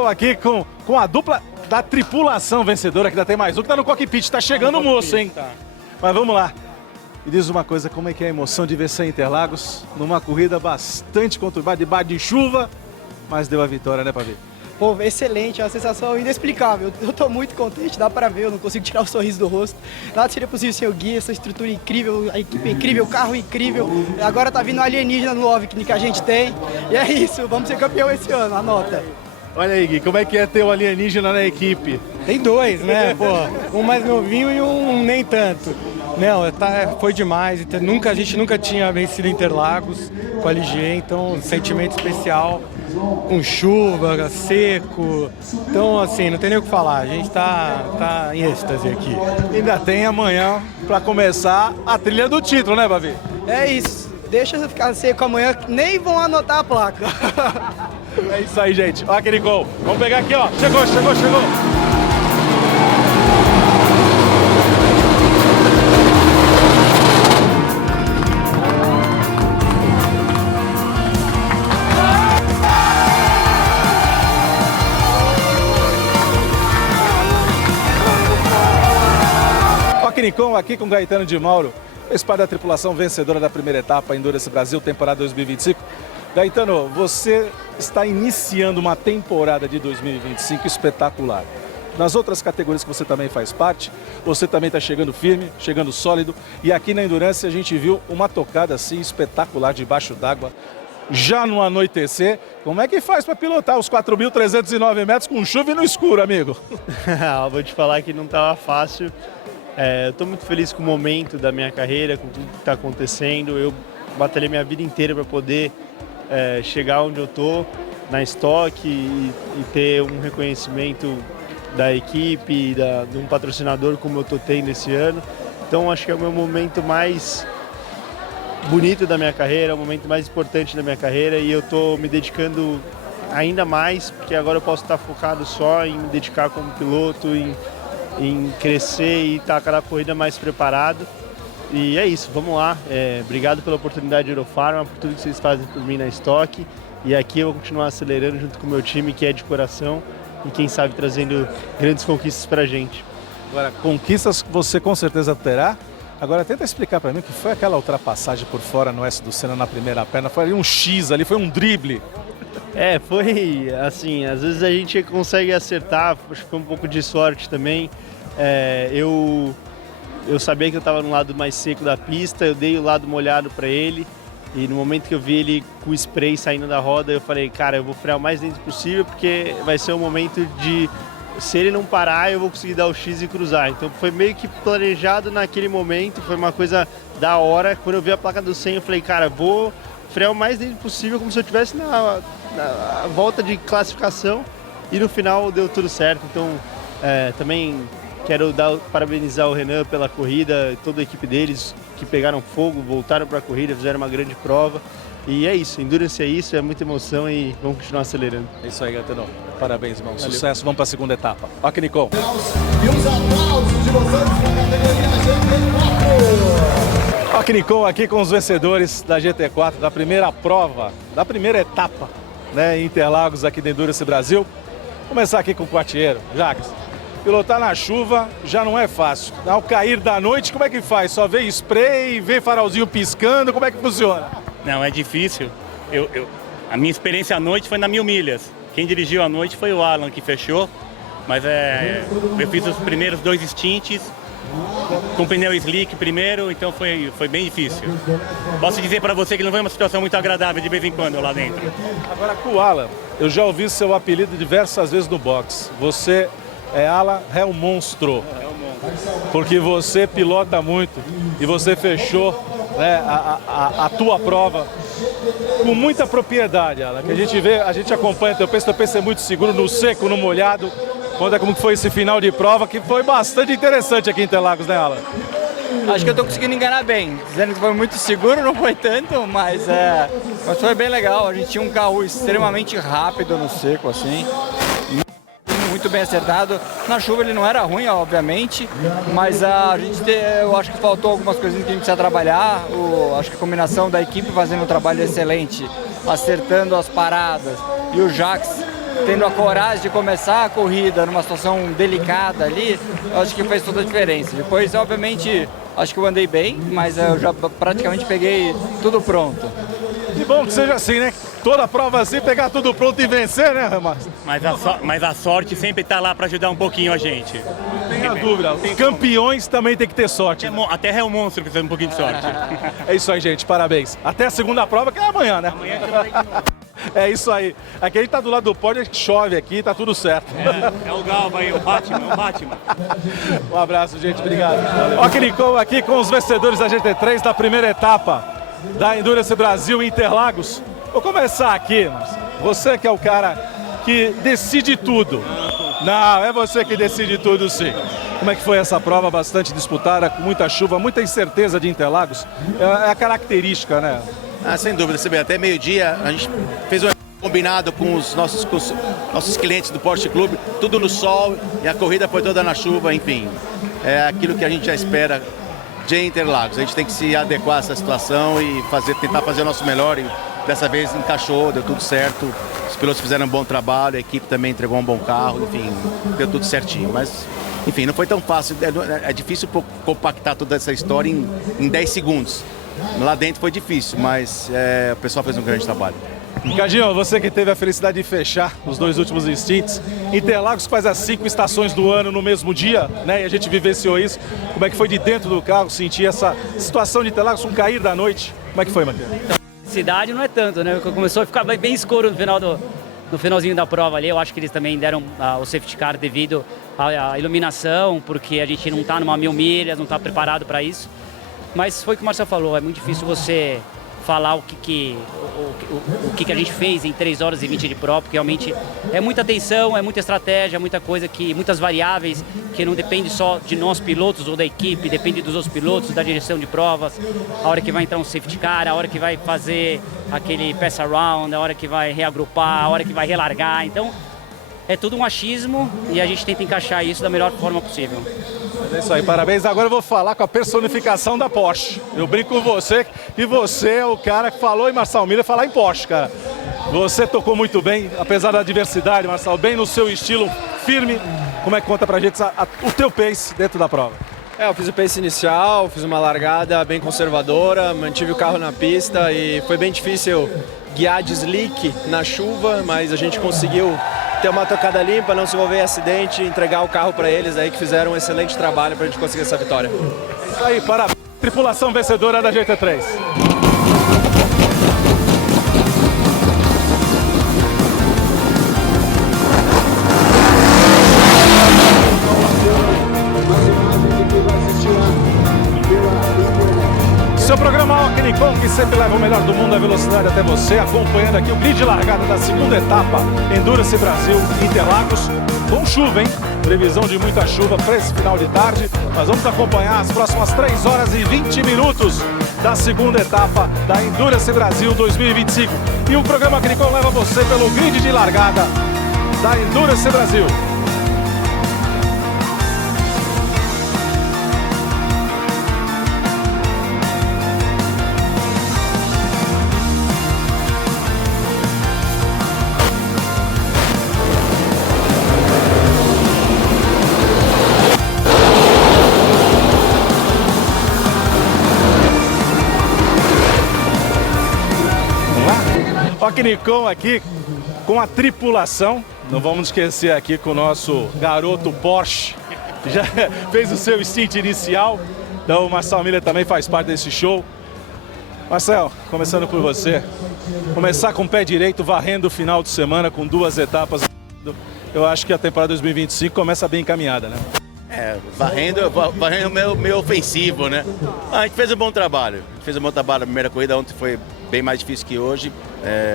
Aqui com a dupla da tripulação vencedora, que ainda tem mais um que tá no cockpit, tá chegando o moço, hein? Tá. Mas vamos lá. Me diz uma coisa, como é que é a emoção de vencer Interlagos numa corrida bastante conturbada, debaixo de chuva, mas deu a vitória, né, Pavi? Pô, excelente, é uma sensação inexplicável. Eu tô muito contente, dá pra ver, eu não consigo tirar o sorriso do rosto. Nada seria possível sem o Gui, essa estrutura incrível, a equipe incrível, o carro incrível. Agora tá vindo um alienígena no OVNI que a gente tem. E é isso, vamos ser campeão esse ano, anota. Olha aí, Gui, como é que é ter um alienígena na equipe? Tem 2, né? Pô, um mais novinho e um nem tanto. Não, foi demais. A gente nunca tinha vencido Interlagos com a LG, então sentimento especial, com chuva, seco. Então, assim, não tem nem o que falar. A gente tá em êxtase aqui. Ainda tem amanhã para começar a trilha do título, né, Bavi? É isso. Deixa eu ficar seco amanhã, nem vão anotar a placa. É isso aí, gente. Olha aquele gol. Vamos pegar aqui, ó. Chegou. Nikon aqui com Gaetano de Mauro, fez parte da tripulação vencedora da primeira etapa Endurance Brasil, temporada 2025. Gaetano, você está iniciando uma temporada de 2025 espetacular. Nas outras categorias que você também faz parte, você também está chegando firme, chegando sólido. E aqui na Endurance a gente viu uma tocada assim espetacular debaixo d'água, já no anoitecer. Como é que faz para pilotar os 4.309 metros com chuva e no escuro, amigo? Vou te falar que não estava fácil. Eu estou muito feliz com o momento da minha carreira, com tudo que está acontecendo. Eu batalhei minha vida inteira para poder chegar onde eu estou, na Stock, e ter um reconhecimento da equipe, de um patrocinador como eu estou tendo esse ano. Então acho que é o meu momento mais bonito da minha carreira, o momento mais importante da minha carreira, e eu estou me dedicando ainda mais, porque agora eu posso estar focado só em me dedicar como piloto, em crescer e estar cada corrida mais preparado. E é isso, vamos lá. Obrigado pela oportunidade de Eurofarma, por tudo que vocês fazem por mim na Stock. E aqui eu vou continuar acelerando junto com o meu time, que é de coração, e quem sabe trazendo grandes conquistas pra gente. Agora, conquistas você com certeza terá. Agora tenta explicar pra mim o que foi aquela ultrapassagem por fora no S do Senna na primeira perna. Foi ali um X, ali foi um drible. Foi assim, às vezes a gente consegue acertar, acho que foi um pouco de sorte também. Eu sabia que eu estava no lado mais seco da pista, eu dei o lado molhado para ele, e no momento que eu vi ele com o spray saindo da roda, eu falei, cara, eu vou frear o mais dentro possível, porque vai ser o momento de, se ele não parar, eu vou conseguir dar o X e cruzar. Então foi meio que planejado naquele momento, foi uma coisa da hora. Quando eu vi a placa do 100, eu falei, cara, vou frear o mais dentro possível, como se eu estivesse na volta de classificação, e no final deu tudo certo. Então também quero parabenizar o Renan pela corrida, toda a equipe deles que pegaram fogo, voltaram para a corrida, fizeram uma grande prova. E é isso, Endurance é isso, é muita emoção e vamos continuar acelerando. É isso aí, Gaetano. Parabéns, irmão. Valeu. Sucesso, vamos para a segunda etapa. Aqui, Nikon. E os aplausos de vocês para a categoria GT4. Aqui, Nikon, aqui com os vencedores da GT4, da primeira prova, da primeira etapa, né, em Interlagos aqui da Endurance Brasil. Vou começar aqui com o Quartiero. Jacques, pilotar na chuva já não é fácil. Ao cair da noite, como é que faz? Só vê spray, vê farolzinho piscando, como é que funciona? Não, é difícil. A minha experiência à noite foi na 1000 milhas. Quem dirigiu à noite foi o Alan, que fechou. Mas eu fiz os primeiros 2 stints, com pneu slick primeiro, então foi bem difícil. Posso dizer para você que não foi uma situação muito agradável de vez em quando lá dentro. Agora, com o Alan, eu já ouvi seu apelido diversas vezes no box. Você é Alan Hell Monstro. Porque você pilota muito e você fechou, né, a tua prova com muita propriedade, Alan. Que a gente vê, a gente acompanha teu peso é muito seguro, no seco, no molhado. Conta como foi esse final de prova, que foi bastante interessante aqui em Interlagos, né, Alan? Acho que eu tô conseguindo enganar bem. Dizendo que foi muito seguro, não foi tanto, mas foi bem legal. A gente tinha um carro extremamente rápido no seco, assim. Muito bem acertado. Na chuva ele não era ruim, obviamente, mas eu acho que faltou algumas coisinhas que a gente precisa trabalhar. Acho que a combinação da equipe fazendo um trabalho excelente, acertando as paradas, e o Jacques tendo a coragem de começar a corrida numa situação delicada ali, eu acho que fez toda a diferença. Depois, obviamente, acho que eu andei bem, mas eu já praticamente peguei tudo pronto. Que bom que seja assim, né? Toda prova assim, pegar tudo pronto e vencer, né, Márcio? Mas a sorte sempre está lá para ajudar um pouquinho a gente. Não tenha dúvida. Os campeões também tem que ter sorte. Até é um monstro que precisa um pouquinho de sorte. É isso aí, gente. Parabéns. Até a segunda prova, que é amanhã, né? Amanhã é isso aí. Aqui a gente tá do lado do pódio, chove aqui, tá tudo certo. É o Galva aí, o Batman. Um abraço, gente. Obrigado. Ó, Nikon aqui com os vencedores da GT3 da primeira etapa da Endurance Brasil em Interlagos. Vou começar aqui, Márcio. Você que é o cara que decide tudo. Não, é você que decide tudo, sim. Como é que foi essa prova bastante disputada, com muita chuva, muita incerteza de Interlagos? É a característica, né? Sem dúvida, você vê, até meio-dia a gente fez um combinado com os nossos clientes do Porsche Clube, tudo no sol, e a corrida foi toda na chuva, enfim. É aquilo que a gente já espera de Interlagos. A gente tem que se adequar a essa situação e tentar fazer o nosso melhor, e dessa vez encaixou, deu tudo certo. Os pilotos fizeram um bom trabalho, a equipe também entregou um bom carro, enfim, deu tudo certinho. Mas enfim, não foi tão fácil, é difícil compactar toda essa história em 10 segundos. Lá dentro foi difícil, mas o pessoal fez um grande trabalho. Ricardinho, você que teve a felicidade de fechar os 2 últimos instintos, Interlagos faz as 5 estações do ano no mesmo dia, né? E a gente vivenciou isso. Como é que foi de dentro do carro sentir essa situação de Interlagos, um cair da noite? Como é que foi, Matheus? Cidade não é tanto, né? Começou a ficar bem escuro no finalzinho da prova ali. Eu acho que eles também deram o safety car devido à iluminação, porque a gente não está numa 1000 milhas, não está preparado para isso. Mas foi o que o Marcelo falou, é muito difícil você falar o que a gente fez em 3 horas e 20 de prova, porque realmente é muita atenção, é muita estratégia, muita coisa, muitas variáveis que não depende só de nós pilotos ou da equipe, depende dos outros pilotos, da direção de provas, a hora que vai entrar um safety car, a hora que vai fazer aquele pass around, a hora que vai reagrupar, a hora que vai relargar. Então é tudo um achismo e a gente tenta encaixar isso da melhor forma possível. É isso aí, parabéns. Agora eu vou falar com a personificação da Porsche. Eu brinco com você e você é o cara que falou em Marcel Miller falar em Porsche, cara. Você tocou muito bem, apesar da diversidade, Marcel, bem no seu estilo firme. Como é que conta pra gente o teu pace dentro da prova? Eu fiz o pace inicial, fiz uma largada bem conservadora, mantive o carro na pista e foi bem difícil guiar de slick na chuva, mas a gente conseguiu ter uma tocada limpa, não se envolver em acidente, entregar o carro para eles aí que fizeram um excelente trabalho para a gente conseguir essa vitória. Isso aí, parabéns. Tripulação vencedora da GT3. Seu programa Alquinicon, que sempre leva o melhor do mundo, a velocidade até você, acompanhando aqui o grid de largada da segunda etapa Endurance Brasil Interlagos, com chuva, hein? Previsão de muita chuva para esse final de tarde. Nós vamos acompanhar as próximas 3 horas e 20 minutos da segunda etapa da Endurance Brasil 2025. E o programa Alquinicon leva você pelo grid de largada da Endurance Brasil. Alquinicon aqui com a tripulação, não vamos esquecer aqui com o nosso garoto Porsche, que já fez o seu stint inicial, então o Marcel Miller também faz parte desse show. Marcel, começando por você, começar com o pé direito, varrendo o final de semana com 2 etapas, eu acho que a temporada 2025 começa bem encaminhada, né? Varrendo meio ofensivo, né? A gente fez um bom trabalho, na primeira corrida, ontem foi bem mais difícil que hoje.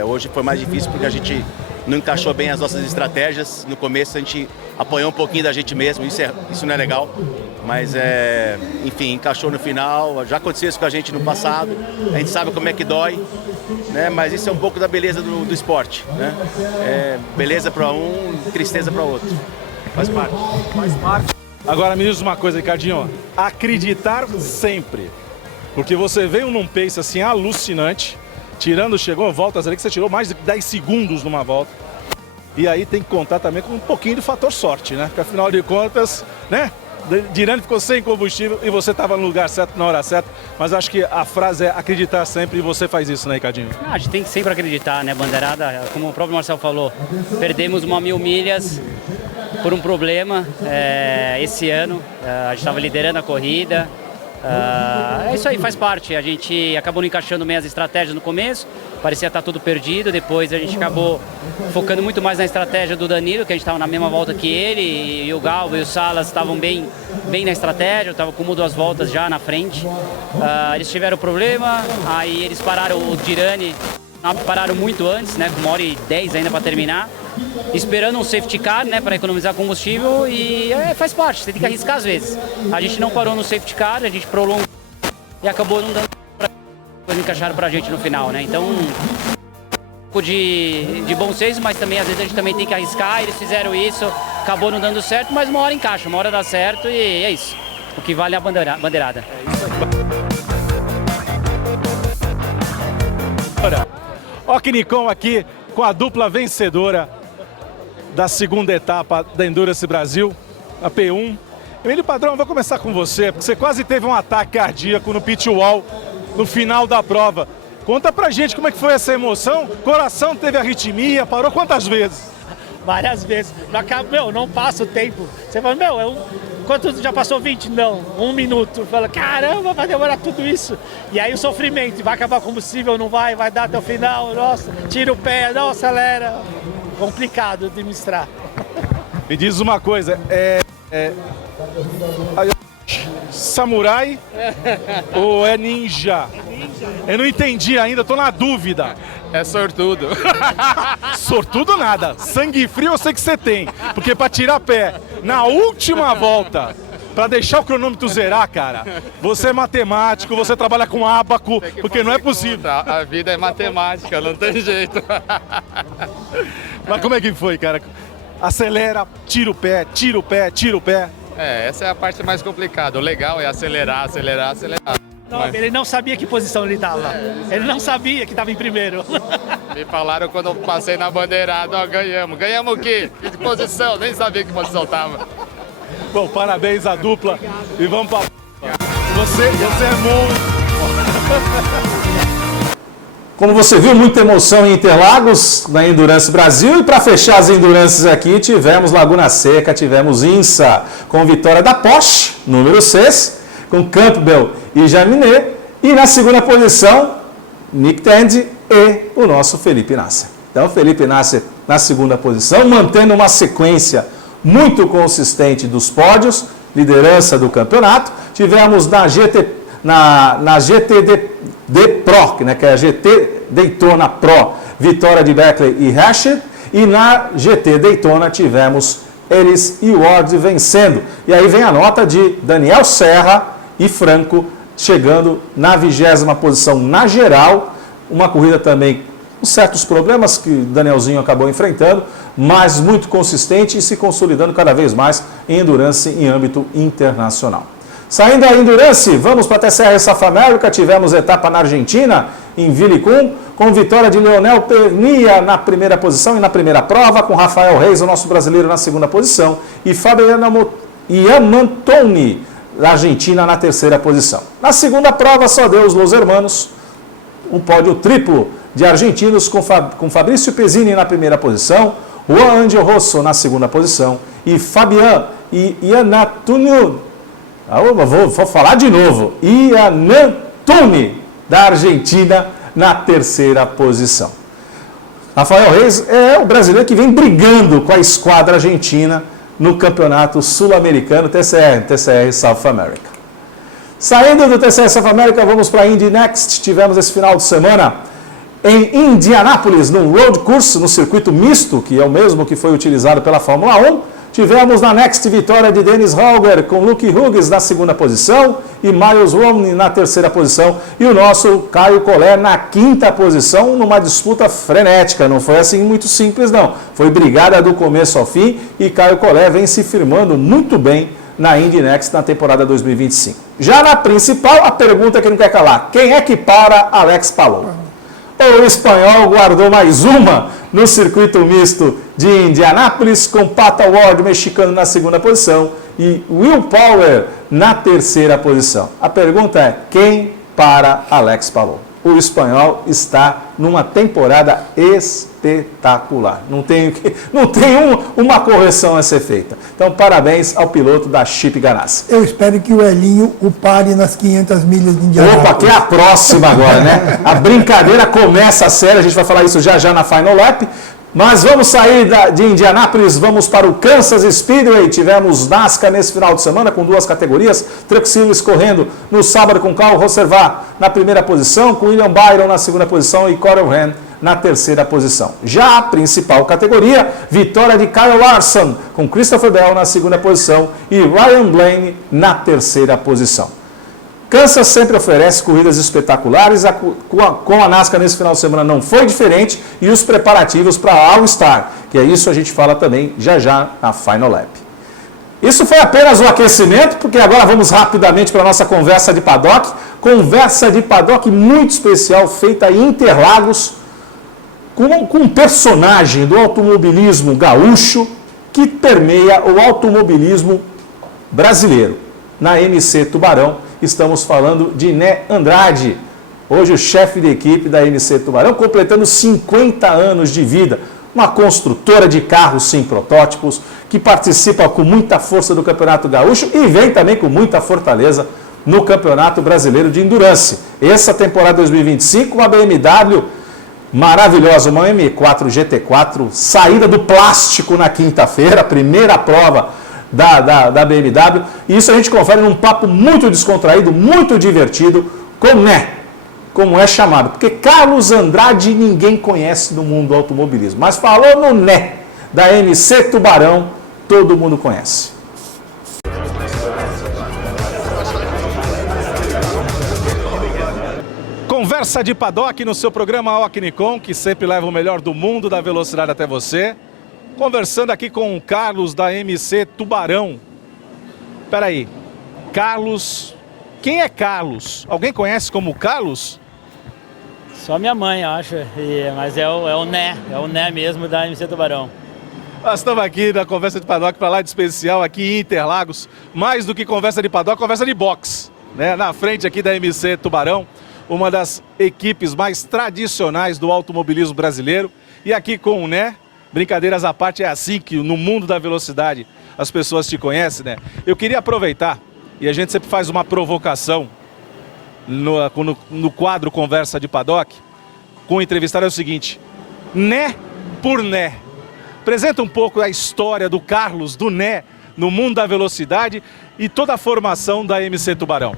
Hoje foi mais difícil porque a gente não encaixou bem as nossas estratégias. No começo a gente apanhou um pouquinho da gente mesmo, isso não é legal. Mas, enfim, encaixou no final. Já aconteceu isso com a gente no passado, a gente sabe como é que dói, né? Mas isso é um pouco da beleza do esporte, né? Beleza para um, tristeza para outro. Faz parte. Faz parte. Agora me diz uma coisa, Ricardinho, acreditar sempre, porque você veio num pace assim alucinante, chegou voltas ali que você tirou mais de 10 segundos numa volta, e aí tem que contar também com um pouquinho de fator sorte, né? Porque afinal de contas, né? Dirani ficou sem combustível e você estava no lugar certo, na hora certa, mas acho que a frase é acreditar sempre e você faz isso, né, Ricardinho? A gente tem que sempre acreditar, né, Bandeirada? Como o próprio Marcel falou, perdemos uma 1000 milhas por um problema esse ano, a gente estava liderando a corrida, é isso aí, faz parte. A gente acabou não encaixando meio as estratégias no começo, parecia estar tudo perdido, depois a gente acabou focando muito mais na estratégia do Danilo, que a gente estava na mesma volta que ele, e o Galvo e o Salas estavam bem na estratégia, eu estava com 1 ou 2 voltas já na frente. Eles tiveram problema, aí eles pararam o Dirani, pararam muito antes, né, com 1h10 ainda para terminar, esperando um safety car, né, para economizar combustível, e faz parte, você tem que arriscar às vezes. A gente não parou no safety car, a gente prolongou e acabou não dando para encaixar para a gente no final, né? Então, um pouco de bom senso, mas também às vezes a gente também tem que arriscar. Eles fizeram isso, acabou não dando certo, mas uma hora encaixa, uma hora dá certo e é isso. O que vale é a bandeirada. É isso aí. Alquinicon aqui com a dupla vencedora da segunda etapa da Endurance Brasil, a P1. Emílio Padrão, vou começar com você, porque você quase teve um ataque cardíaco no pit wall no final da prova. Conta pra gente como é que foi essa emoção. Coração teve arritmia, parou quantas vezes? Várias vezes. Não passa o tempo. Você fala, quanto já passou 20? Não, 1 minuto. Fala, caramba, vai demorar tudo isso. E aí o sofrimento, vai acabar o combustível, não vai dar até o final, nossa, tira o pé, não, acelera. Complicado de administrar. Me diz uma coisa, samurai ou é ninja? Eu não entendi ainda, tô na dúvida. É sortudo. Sortudo nada, sangue frio eu sei que você tem, porque pra tirar pé na última volta, pra deixar o cronômetro zerar, cara, você é matemático, você trabalha com ábaco, porque não é possível. A vida é matemática, não tem jeito. Mas como é que foi, cara? Acelera, tira o pé, tira o pé, tira o pé. Essa é a parte mais complicada. O legal é acelerar, acelerar, acelerar. Não, ele não sabia que posição ele estava. Ele não sabia que estava em primeiro. Me falaram quando eu passei na bandeirada, ó, ganhamos. Ganhamos o quê? Que posição? Nem sabia que posição estava. Bom, parabéns à dupla e vamos para você é muito. Como você viu, muita emoção em Interlagos, na Endurance Brasil. E para fechar as Endurances aqui, tivemos Laguna Seca, tivemos INSA, com vitória da Porsche, número 6, com Campbell e Jaminet. E na segunda posição, Nick Tandy e o nosso Felipe Nasser. Então, Felipe Nasser na segunda posição, mantendo uma sequência muito consistente dos pódios, liderança do campeonato. Tivemos na GTD Pro, né, que é a GT Daytona Pro, vitória de Beckley e Hashid, e na GT Daytona tivemos Ellis e Ward vencendo. E aí vem a nota de Daniel Serra e Franco chegando na 20ª posição na geral, uma corrida também com certos problemas que Danielzinho acabou enfrentando, mas muito consistente e se consolidando cada vez mais em endurance em âmbito internacional. Saindo da Endurance, vamos para a TCR South America, tivemos etapa na Argentina, em Vilicum, com vitória de Leonel Pernia na primeira posição e na primeira prova, com Rafael Reis, o nosso brasileiro, na segunda posição, e Fabiano Iamantoni, da Argentina, na terceira posição. Na segunda prova, só deu os Los Hermanos, um pódio triplo de argentinos, com Fabrício Pezzini na primeira posição, Juan Angel Rosso na segunda posição, e Fabian Iannantuono, vou falar de novo, Iannantuono, da Argentina, na terceira posição. Rafael Reis é o brasileiro que vem brigando com a esquadra argentina no campeonato sul-americano TCR South America. Saindo do TCR South America, vamos para a Indy Next. Tivemos esse final de semana em Indianápolis, no road course, no circuito misto, que é o mesmo que foi utilizado pela Fórmula 1. Tivemos na Next vitória de Dennis Hauger com Luke Hughes na segunda posição e Miles Romney na terceira posição e o nosso Caio Collet na quinta posição numa disputa frenética. Não foi assim muito simples não, foi brigada do começo ao fim e Caio Collet vem se firmando muito bem na Indy Next na temporada 2025. Já na principal, a pergunta que não quer calar, quem é que para Alex Palou? O espanhol guardou mais uma no circuito misto de Indianápolis, com Pato Ward, mexicano, na segunda posição e Will Power na terceira posição. A pergunta é, quem para Alex Palou? O espanhol está numa temporada espetacular. Não tem uma correção a ser feita. Então, parabéns ao piloto da Chip Ganassi. Eu espero que o Elinho o pare nas 500 milhas de Indianápolis. Opa, que é a próxima agora, né? A brincadeira começa a sério, a gente vai falar isso já na Final Lap. Mas vamos sair de Indianápolis, vamos para o Kansas Speedway. Tivemos NASCAR nesse final de semana com duas categorias. Truck Series correndo no sábado com Carl Rosservat na primeira posição, com William Byron na segunda posição e Corey Hamm na terceira posição. Já a principal categoria, vitória de Kyle Larson com Christopher Bell na segunda posição e Ryan Blaney na terceira posição. Kansas sempre oferece corridas espetaculares, com a NASCAR nesse final de semana não foi diferente, e os preparativos para a All-Star, que é isso a gente fala também já na Final Lap. Isso foi apenas o aquecimento, porque agora vamos rapidamente para a nossa conversa de paddock muito especial, feita em Interlagos, com um personagem do automobilismo gaúcho que permeia o automobilismo brasileiro. Na MC Tubarão, estamos falando de Né Andrade, hoje o chefe de equipe da MC Tubarão, completando 50 anos de vida. Uma construtora de carros sem protótipos, que participa com muita força do Campeonato Gaúcho e vem também com muita fortaleza no Campeonato Brasileiro de Endurance. Essa temporada 2025, uma BMW maravilhosa, uma M4 GT4, saída do plástico na quinta-feira, primeira prova da BMW. E isso a gente confere num papo muito descontraído, muito divertido, com Né, como é chamado. Porque Carlos Andrade ninguém conhece no mundo do automobilismo, mas falou no Né, da MC Tubarão, todo mundo conhece. Conversa de paddock no seu programa Alcknicon, que sempre leva o melhor do mundo da velocidade até você. Conversando aqui com o Carlos da MC Tubarão. Peraí, Carlos, quem é Carlos? Alguém conhece como Carlos? Só minha mãe, eu acho, mas é o Né mesmo da MC Tubarão. Nós estamos aqui na Conversa de Paddock para lá de especial, aqui em Interlagos. Mais do que conversa de paddock, conversa de boxe, né? Na frente aqui da MC Tubarão, uma das equipes mais tradicionais do automobilismo brasileiro. E aqui com o Né, brincadeiras à parte, é assim que no mundo da velocidade as pessoas te conhecem, né? Eu queria aproveitar, e a gente sempre faz uma provocação no quadro Conversa de Paddock, com o entrevistado, é o seguinte: Né por Né. Apresenta um pouco a história do Carlos, do Né, no mundo da velocidade e toda a formação da MC Tubarão.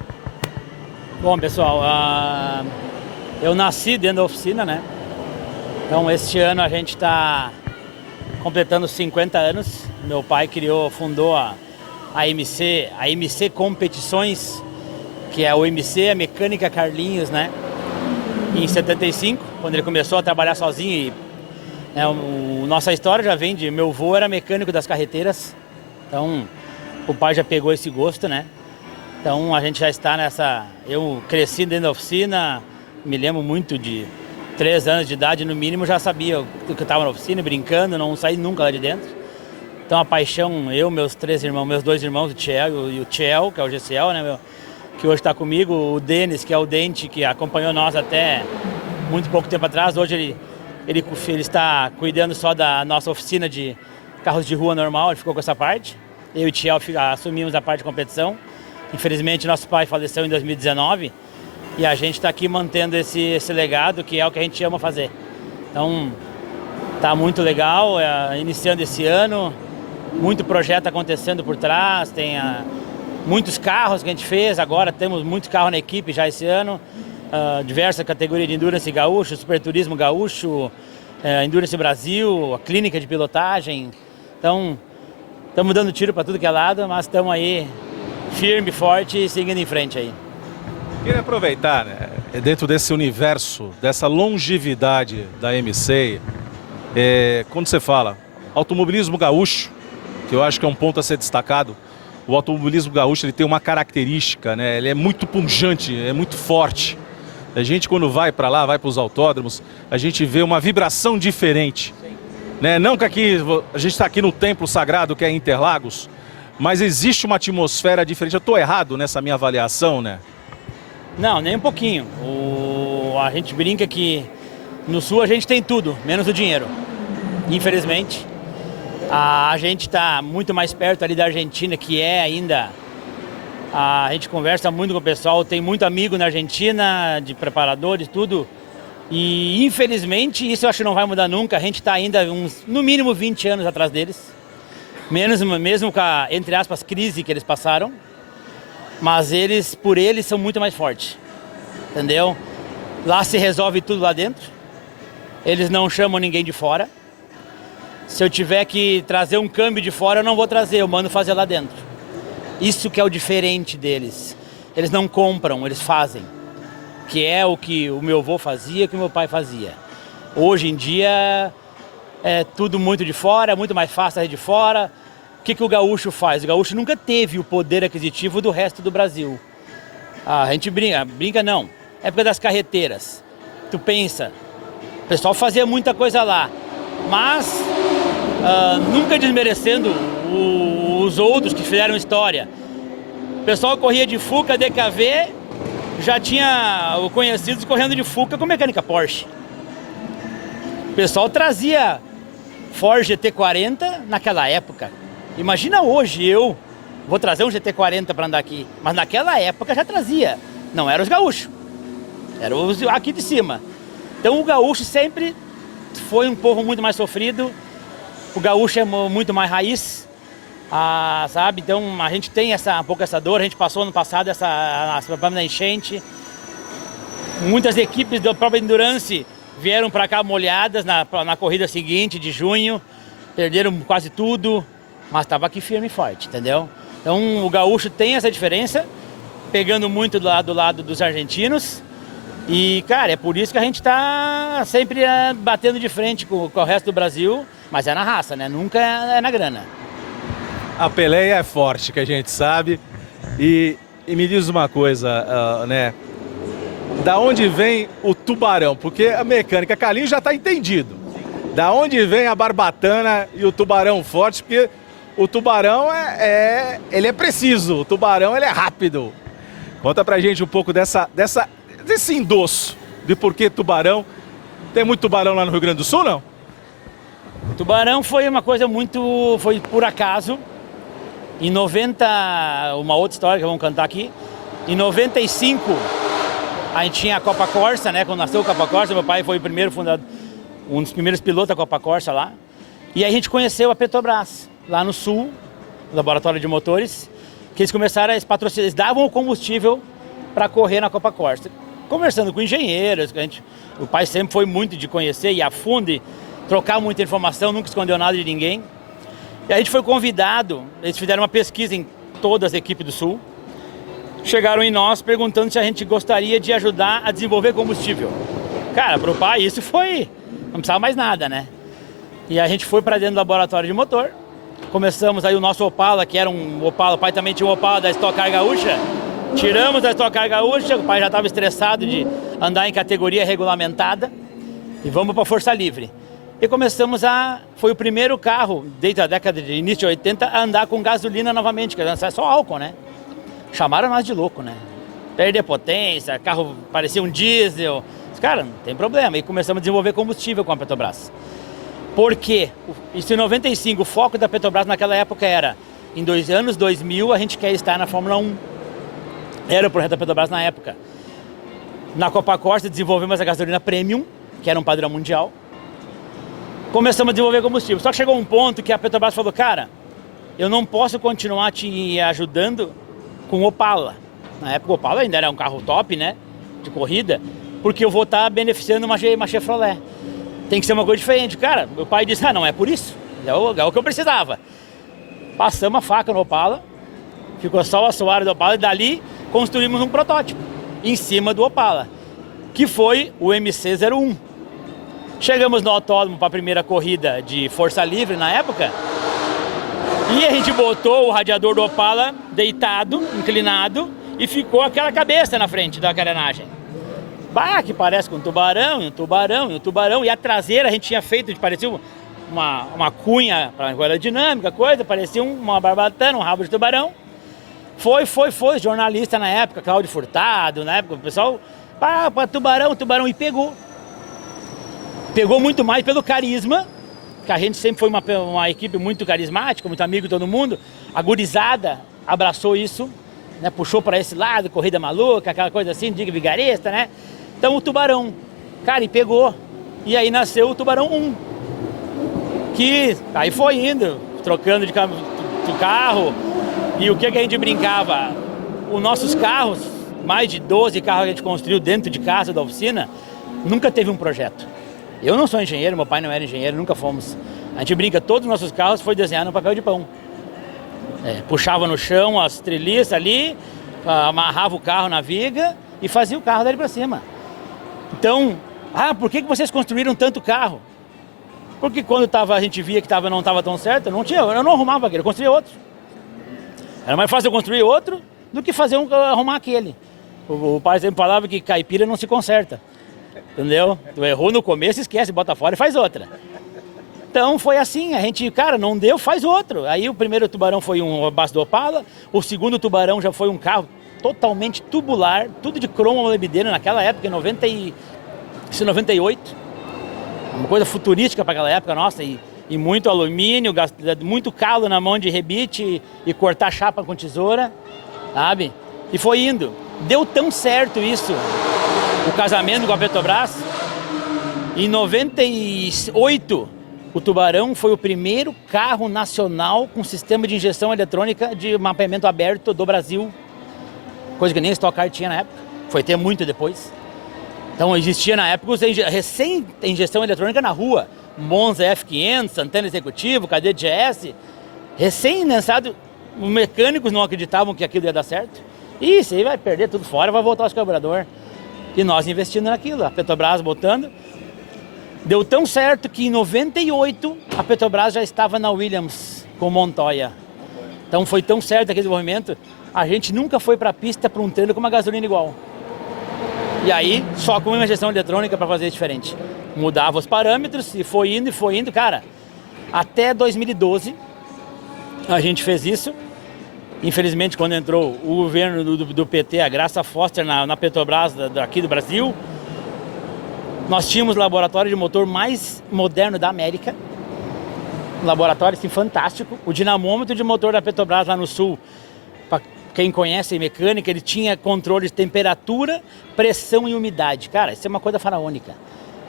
Bom, pessoal, eu nasci dentro da oficina, né? Então, este ano a gente está completando 50 anos. Meu pai fundou a MC Competições, que é o MC, a Mecânica Carlinhos, né? Em 75, quando ele começou a trabalhar sozinho. Nossa história já vem de... Meu avô era mecânico das carreteiras, então o pai já pegou esse gosto, né? Então a gente já está nessa... Eu cresci dentro da oficina, me lembro muito de 3 anos de idade, no mínimo, já sabia que eu estava na oficina, brincando, não saí nunca lá de dentro. Então a paixão, meus 2 irmãos, o Tchel e o Tchel, que é o GCL, né, que hoje está comigo, o Denis, que é o Dente, que acompanhou nós até muito pouco tempo atrás. Hoje ele está cuidando só da nossa oficina de carros de rua normal, ele ficou com essa parte. Eu e o Tchel assumimos a parte de competição. Infelizmente, nosso pai faleceu em 2019 e a gente está aqui mantendo esse legado, que é o que a gente ama fazer. Então, tá muito legal, iniciando esse ano, muito projeto acontecendo por trás, tem muitos carros que a gente fez, agora temos muitos carros na equipe já esse ano, diversas categorias de Endurance Gaúcho, Super Turismo Gaúcho, Endurance Brasil, a clínica de pilotagem. Então, estamos dando tiro para tudo que é lado, mas estamos aí firme, forte e seguindo em frente aí. Queria aproveitar, né, dentro desse universo, dessa longevidade da MC, quando você fala automobilismo gaúcho, que eu acho que é um ponto a ser destacado, o automobilismo gaúcho ele tem uma característica, né, ele é muito pungente, é muito forte. A gente quando vai para lá, vai para os autódromos, a gente vê uma vibração diferente. Né? Não que aqui, a gente está aqui no templo sagrado que é Interlagos, mas existe uma atmosfera diferente. Eu estou errado nessa minha avaliação, né? Não, nem um pouquinho. A gente brinca que no Sul a gente tem tudo, menos o dinheiro. Infelizmente. A gente está muito mais perto ali da Argentina, que é ainda... A gente conversa muito com o pessoal, tem muito amigo na Argentina, de preparadores, tudo. E infelizmente, isso eu acho que não vai mudar nunca. A gente está ainda no mínimo 20 anos atrás deles. Mesmo com a, entre aspas, crise que eles passaram. Mas por eles são muito mais fortes. Entendeu? Lá se resolve tudo lá dentro. Eles não chamam ninguém de fora. Se eu tiver que trazer um câmbio de fora, eu não vou trazer, eu mando fazer lá dentro. Isso que é o diferente deles. Eles não compram, eles fazem. Que é o que o meu avô fazia, que o meu pai fazia. Hoje em dia é tudo muito de fora, é muito mais fácil sair de fora. O que o gaúcho faz? O gaúcho nunca teve o poder aquisitivo do resto do Brasil. A gente brinca não. Época das carreteiras. Tu pensa, o pessoal fazia muita coisa lá. Mas nunca desmerecendo os outros que fizeram história. O pessoal corria de Fuca, DKV, já tinha o conhecidos correndo de Fuca com mecânica Porsche. O pessoal trazia Ford GT40 naquela época. Imagina hoje eu vou trazer um GT40 para andar aqui, mas naquela época já trazia. Não eram os gaúchos, eram os aqui de cima. Então o gaúcho sempre foi um povo muito mais sofrido, o gaúcho é muito mais raiz, sabe? Então a gente tem um pouco essa dor, a gente passou ano passado essa problema da enchente. Muitas equipes da própria Endurance vieram para cá molhadas na corrida seguinte de junho, perderam quase tudo, mas estava aqui firme e forte, entendeu? Então o gaúcho tem essa diferença, pegando muito do lado dos argentinos. E, cara, é por isso que a gente está sempre batendo de frente com o resto do Brasil, mas é na raça, né? Nunca é na grana. A peleia é forte, que a gente sabe. E me diz uma coisa, né? Da onde vem o tubarão? Porque a mecânica Carlinhos já está entendido. Da onde vem a barbatana e o tubarão forte? Porque o tubarão ele é preciso, o tubarão ele é rápido. Conta pra gente um pouco desse endosso de por que tubarão. Tem muito tubarão lá no Rio Grande do Sul, não? Tubarão foi uma coisa foi por acaso. Em 90, uma outra história que vamos cantar aqui. Em 95, a gente tinha a Copa Corsa, né? Quando nasceu a Copa Corsa, meu pai foi o primeiro fundador, um dos primeiros pilotos da Copa Corsa lá. E aí a gente conheceu a Petrobras, lá no Sul, laboratório de motores, que eles começaram a patrocinar, eles davam o combustível para correr na Copa Corsa. Conversando com engenheiros, o pai sempre foi muito de conhecer e a fundo, e trocar muita informação, nunca escondeu nada de ninguém. E a gente foi convidado, eles fizeram uma pesquisa em todas as equipes do Sul, chegaram em nós perguntando se a gente gostaria de ajudar a desenvolver combustível. Cara, pro pai isso foi, não precisava mais nada, né? E a gente foi para dentro do laboratório de motor, começamos aí o nosso Opala, que era um Opala, o pai também tinha um Opala da Stock Car Gaúcha, tiramos da Stock Car Gaúcha, o pai já estava estressado de andar em categoria regulamentada e vamos para Força Livre. E começamos foi o primeiro carro, desde a década de início de 80, a andar com gasolina novamente, que é só álcool, né? Chamaram nós de louco, né? Perder potência, carro parecia um diesel. Cara, não tem problema. E começamos a desenvolver combustível com a Petrobras. Por quê? Isso em 95, o foco da Petrobras naquela época era, em anos 2000, a gente quer estar na Fórmula 1. Era o projeto da Petrobras na época. Na Copa Corsa desenvolvemos a gasolina Premium, que era um padrão mundial. Começamos a desenvolver combustível. Só que chegou um ponto que a Petrobras falou, cara, eu não posso continuar te ajudando com o Opala. Na época o Opala ainda era um carro top, né, de corrida, porque eu vou estar beneficiando uma Chevrolet. Tem que ser uma coisa diferente. Cara, meu pai disse, não é por isso, é o que eu precisava. Passamos a faca no Opala, ficou só o assoalho do Opala e dali construímos um protótipo em cima do Opala, que foi o MC01. Chegamos no autódromo para a primeira corrida de Força Livre na época e a gente botou o radiador do Opala deitado, inclinado e ficou aquela cabeça na frente da carenagem. Bah, que parece com um tubarão, e a traseira a gente tinha feito, parecia uma cunha para aerodinâmica, coisa, parecia uma barbatana, um rabo de tubarão. Foi, jornalista na época, Cláudio Furtado, na época, o pessoal, tubarão, e pegou. Pegou muito mais pelo carisma, que a gente sempre foi uma equipe muito carismática, muito amigo de todo mundo. A gurizada abraçou isso, né, puxou para esse lado, corrida maluca, aquela coisa assim, diga vigarista, né? Então o Tubarão, cara, e pegou. E aí nasceu o Tubarão 1, que aí foi indo, trocando de carro. E o que a gente brincava? Os nossos carros, mais de 12 carros que a gente construiu dentro de casa, da oficina, nunca teve um projeto. Eu não sou engenheiro, meu pai não era engenheiro, nunca fomos. A gente brinca, todos os nossos carros foi desenhado no papel de pão. Puxava no chão as treliças ali, amarrava o carro na viga e fazia o carro dali para cima. Então, por que vocês construíram tanto carro? Porque quando a gente via que não estava tão certo, eu não arrumava aquele, eu construía outro. Era mais fácil eu construir outro do que arrumar aquele. O pai sempre falava que caipira não se conserta. Entendeu? Tu errou no começo, esquece, bota fora e faz outra. Então foi assim, a gente, cara, não deu, faz outro. Aí o primeiro tubarão foi um base do Opala, o segundo tubarão já foi um carro totalmente tubular, tudo de cromo molibdênio naquela época, em 98. Uma coisa futurística para aquela época, nossa, e muito alumínio, muito calo na mão de rebite e cortar chapa com tesoura, sabe? E foi indo. Deu tão certo isso, o casamento com a Petrobras. Em 98, o Tubarão foi o primeiro carro nacional com sistema de injeção eletrônica de mapeamento aberto do Brasil. Coisa que nem Stock Car tinha na época. Foi ter muito depois. Então existia na época recém-injeção eletrônica na rua. Monza F500, Santana Executivo, Cadete GS. Recém-lançado, os mecânicos não acreditavam que aquilo ia dar certo. E isso aí vai perder tudo fora, vai voltar aos carburador. E nós investindo naquilo, a Petrobras botando. Deu tão certo que em 98 a Petrobras já estava na Williams com Montoya. Então foi tão certo aquele desenvolvimento, a gente nunca foi para a pista para um treino com uma gasolina igual. E aí, só com uma injeção eletrônica para fazer diferente. Mudava os parâmetros e foi indo, cara. Até 2012 a gente fez isso. Infelizmente, quando entrou o governo do PT, a Graça Foster na Petrobras daqui do Brasil, nós tínhamos o laboratório de motor mais moderno da América. Um laboratório assim, fantástico. O dinamômetro de motor da Petrobras lá no Sul, para quem conhece mecânica, ele tinha controle de temperatura, pressão e umidade. Cara, isso é uma coisa faraônica.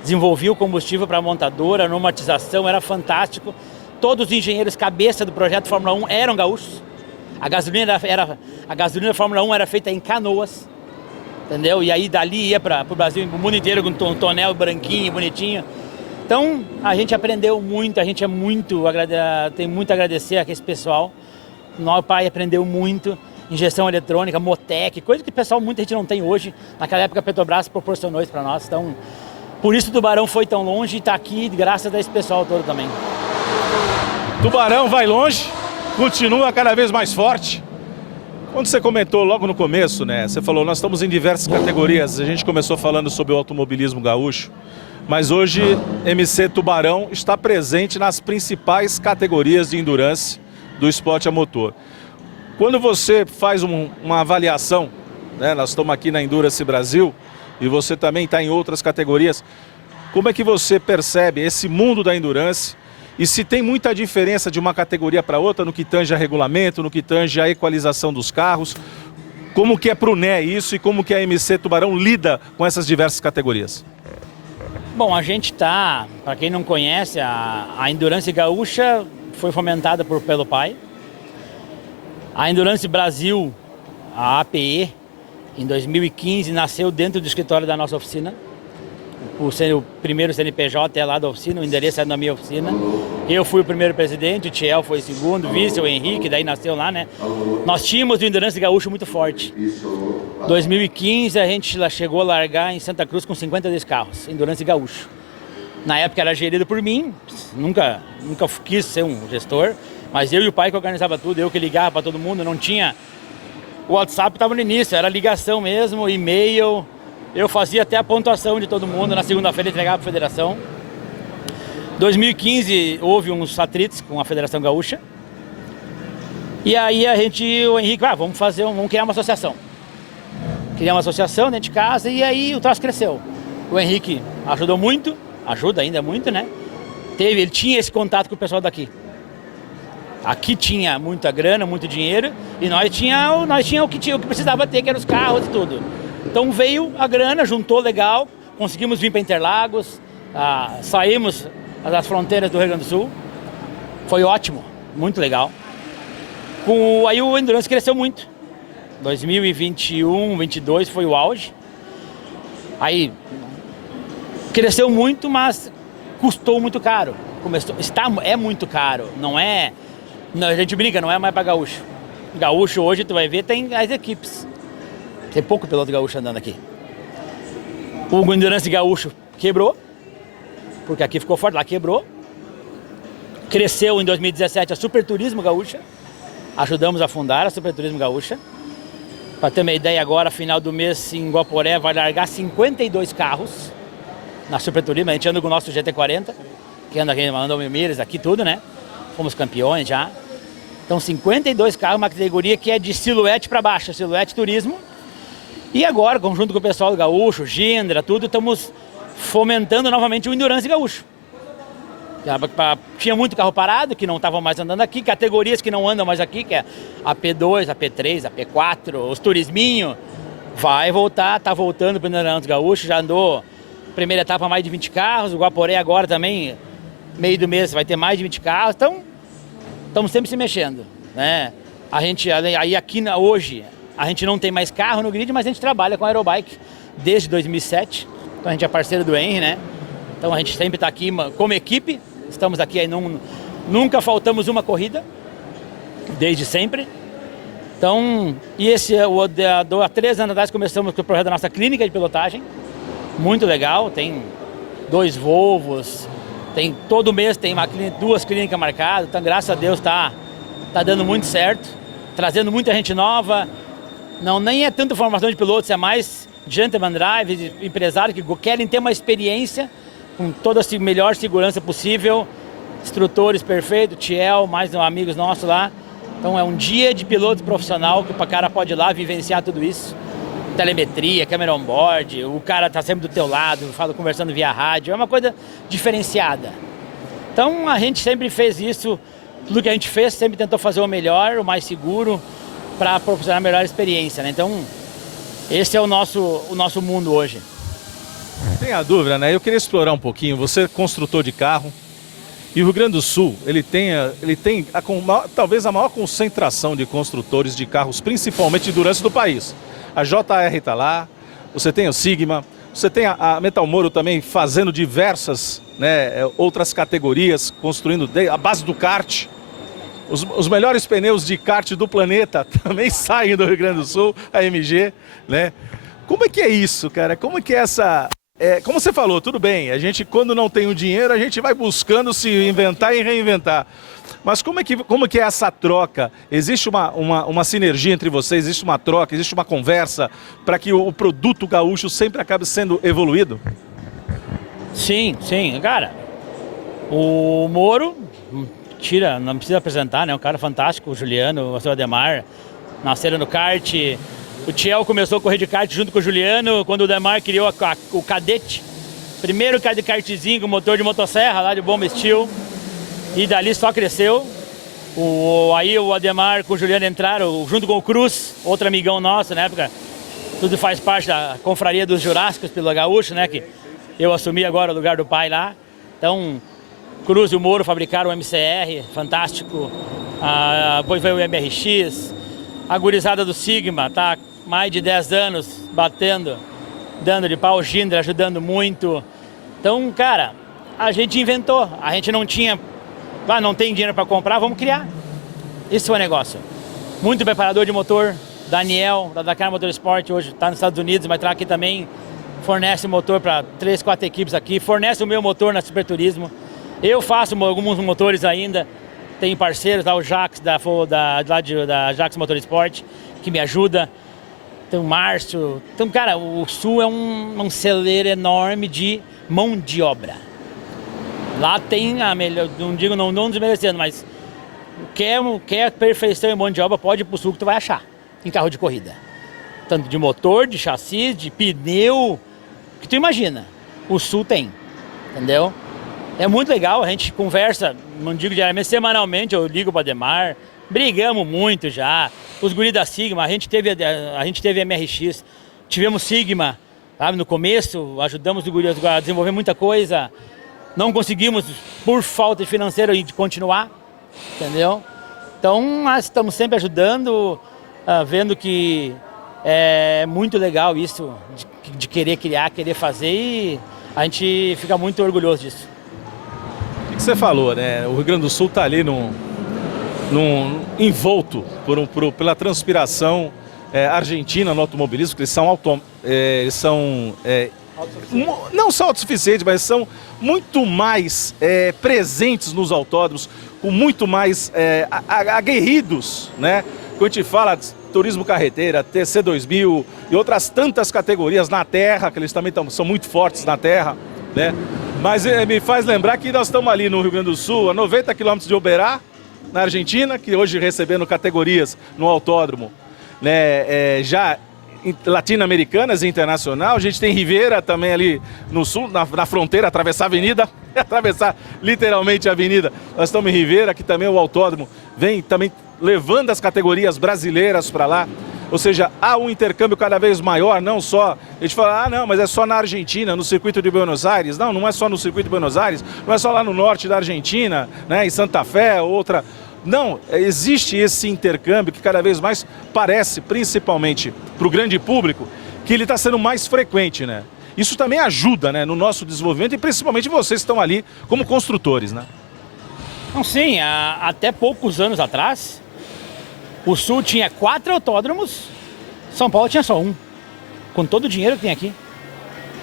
Desenvolvia o combustível para a montadora, a normatização, era fantástico. Todos os engenheiros cabeça do projeto Fórmula 1 eram gaúchos. A gasolina da Fórmula 1 era feita em Canoas. Entendeu? E aí dali ia para o Brasil, o mundo inteiro com um tonel branquinho, bonitinho. Então a gente aprendeu muito, a gente tem muito a agradecer a esse pessoal. Meu pai aprendeu muito, injeção eletrônica, Motec, coisa que muita gente não tem hoje. Naquela época a Petrobras proporcionou isso para nós. Então, por isso o Tubarão foi tão longe e está aqui graças a esse pessoal todo também. Tubarão vai longe, continua cada vez mais forte. Quando você comentou logo no começo, né? Você falou, nós estamos em diversas categorias. A gente começou falando sobre o automobilismo gaúcho, mas hoje MC Tubarão está presente nas principais categorias de endurance do esporte a motor. Quando você faz uma avaliação, né? Nós estamos aqui na Endurance Brasil e você também está em outras categorias. Como é que você percebe esse mundo da endurance? E se tem muita diferença de uma categoria para outra no que tange a regulamento, no que tange a equalização dos carros, como que é para o NE isso e como que a MC Tubarão lida com essas diversas categorias? Bom, a gente está, para quem não conhece, a Endurance Gaúcha foi fomentada pelo pai. A Endurance Brasil, a APE, em 2015, nasceu dentro do escritório da nossa oficina. O primeiro CNPJ é lá da oficina, o endereço é na minha oficina. Eu fui o primeiro presidente, o Thiel foi o segundo, o vice, o Henrique, daí nasceu lá, né? Nós tínhamos o Endurance Gaúcho muito forte. 2015 a gente chegou a largar em Santa Cruz com 52 carros, Endurance Gaúcho. Na época era gerido por mim, nunca quis ser um gestor, mas eu e o pai que organizava tudo, eu que ligava para todo mundo, não tinha... O WhatsApp estava no início, era ligação mesmo, e-mail... Eu fazia até a pontuação de todo mundo, na segunda-feira entregava para a federação. 2015 houve uns atritos com a Federação Gaúcha. E aí o Henrique, vamos criar uma associação. Criar uma associação dentro de casa e aí o troço cresceu. O Henrique ajudou muito, ajuda ainda muito, né? Ele tinha esse contato com o pessoal daqui. Aqui tinha muita grana, muito dinheiro e nós tinha o que precisava ter, que eram os carros e tudo. Então veio a grana, juntou legal, conseguimos vir para Interlagos, saímos das fronteiras do Rio Grande do Sul, foi ótimo, muito legal. Aí o Endurance cresceu muito, 2021, 2022 foi o auge, aí cresceu muito, mas custou muito caro, é muito caro, a gente brinca, não é mais para gaúcho. Gaúcho hoje tu vai ver, tem as equipes. Tem pouco piloto gaúcho andando aqui. O Endurance Gaúcho quebrou, porque aqui ficou forte, lá quebrou. Cresceu em 2017 a Super Turismo Gaúcha. Ajudamos a fundar a Super Turismo Gaúcha. Para ter uma ideia, agora, final do mês, em Guaporé, vai largar 52 carros na Super Turismo. A gente anda com o nosso GT40. que anda mandando 1000 milhas aqui, tudo, né? Fomos campeões já. Então, 52 carros, uma categoria que é de silhuete para baixo, silhuete turismo. E agora, junto com o pessoal do Gaúcho, Gindra, tudo, estamos fomentando novamente o Endurance Gaúcho. Tinha muito carro parado, que não estavam mais andando aqui, categorias que não andam mais aqui, que é a P2, a P3, a P4, os turisminho. Vai voltar, tá voltando para o Endurance Gaúcho, já andou primeira etapa mais de 20 carros, o Guaporé agora também, meio do mês, vai ter mais de 20 carros, então estamos sempre se mexendo, né? A gente, aí aqui hoje, a gente não tem mais carro no grid, mas a gente trabalha com aerobike desde 2007, então a gente é parceiro do Henry, né? Então a gente sempre está aqui como equipe, estamos aqui, aí nunca faltamos uma corrida, desde sempre. Então, e há 3 anos atrás começamos com o projeto da nossa clínica de pilotagem, muito legal, tem 2 Volvos, tem, todo mês tem 2 clínicas marcadas, então graças a Deus tá dando muito certo, trazendo muita gente nova, nem é tanto formação de pilotos, é mais gentleman drive, empresários que querem ter uma experiência com toda a melhor segurança possível, instrutores perfeitos, Tiel, mais amigos nossos lá. Então é um dia de piloto profissional que o cara pode ir lá vivenciar tudo isso. Telemetria, câmera on-board, o cara tá sempre do teu lado, conversando via rádio, é uma coisa diferenciada. Então a gente sempre fez isso, tudo que a gente fez, sempre tentou fazer o melhor, o mais seguro, para proporcionar a melhor experiência, né? Então esse é o nosso mundo hoje. Tem a dúvida, né? Eu queria explorar um pouquinho, você é construtor de carro, e o Rio Grande do Sul, ele tem talvez a maior concentração de construtores de carros, principalmente de endurance do país. A JR está lá, você tem o Sigma, você tem a Metal Moro também fazendo diversas, né, outras categorias, construindo a base do kart. Os melhores pneus de kart do planeta também saem do Rio Grande do Sul, a MG, né? Como é que é isso, cara? Como é que é essa... como você falou, tudo bem, a gente quando não tem o dinheiro, a gente vai buscando se inventar e reinventar. Mas como é que é essa troca? Existe uma sinergia entre vocês, existe uma troca, existe uma conversa para que o produto gaúcho sempre acabe sendo evoluído? Sim, cara. O Moro, não precisa apresentar, né? Um cara fantástico, o Juliano, o seu Ademar, nasceram no kart. O Tiel começou a correr de kart junto com o Juliano, quando o Ademar criou o Cadete. Primeiro kartzinho com motor de motosserra lá de Bomba Steel. E dali só cresceu. Aí o Ademar com o Juliano entraram, junto com o Cruz, outro amigão nosso na época. Tudo faz parte da confraria dos Jurássicos pelo Gaúcho, né? Que eu assumi agora o lugar do pai lá. Então, Cruz e o Moro fabricaram o MCR, fantástico. Depois veio o MRX. A gurizada do Sigma tá mais de 10 anos batendo, dando de pau, o Gindra ajudando muito. Então, cara, a gente inventou. A gente não tinha... não tem dinheiro para comprar, vamos criar. Esse foi o negócio. Muito preparador de motor, Daniel, da Dakar Motorsport, hoje está nos Estados Unidos, mas está aqui também, fornece motor para 3, 4 equipes aqui, fornece o meu motor na Super Turismo. Eu faço alguns motores ainda, tem parceiros, o Jax, da Jax Motorsport, que me ajuda. Tem o Márcio. Então, cara, o Sul é um celeiro enorme de mão de obra. Lá tem a melhor, não desmerecendo, mas quer perfeição em mão de obra, pode ir pro Sul que tu vai achar em carro de corrida. Tanto de motor, de chassi, de pneu, que tu imagina. O Sul tem, entendeu? É muito legal, a gente conversa, não digo diariamente, semanalmente eu ligo para o Ademar, brigamos muito já. Os guris da Sigma, a gente teve MRX, tivemos Sigma, sabe, no começo, ajudamos os guris a desenvolver muita coisa. Não conseguimos, por falta de financeiro, de continuar, entendeu? Então, nós estamos sempre ajudando, vendo que é muito legal isso, de querer criar, querer fazer, e a gente fica muito orgulhoso disso. O que você falou, né? O Rio Grande do Sul está ali envolto pela transpiração argentina no automobilismo, que eles são não só autossuficientes, mas são muito mais presentes nos autódromos, com muito mais aguerridos, né? Quando a gente fala de turismo carreteira, TC2000 e outras tantas categorias na terra, que eles também são muito fortes na terra, né? Mas me faz lembrar que nós estamos ali no Rio Grande do Sul, a 90 quilômetros de Uberá, na Argentina, que hoje recebendo categorias no autódromo, né, já latino-americanas e internacional. A gente tem Rivera também ali no sul, na fronteira, atravessar a avenida, atravessar literalmente a avenida. Nós estamos em Rivera, que também o autódromo vem também levando as categorias brasileiras para lá. Ou seja, há um intercâmbio cada vez maior, não só... A gente fala, não, mas é só na Argentina, no circuito de Buenos Aires. Não, não é só no circuito de Buenos Aires, não é só lá no norte da Argentina, né, em Santa Fé, outra... Não, existe esse intercâmbio que cada vez mais parece, principalmente para o grande público, que ele está sendo mais frequente, né? Isso também ajuda, né, no nosso desenvolvimento e principalmente vocês que estão ali como construtores, né? Não, sim, até poucos anos atrás, o Sul tinha 4 autódromos, São Paulo tinha só um, com todo o dinheiro que tem aqui.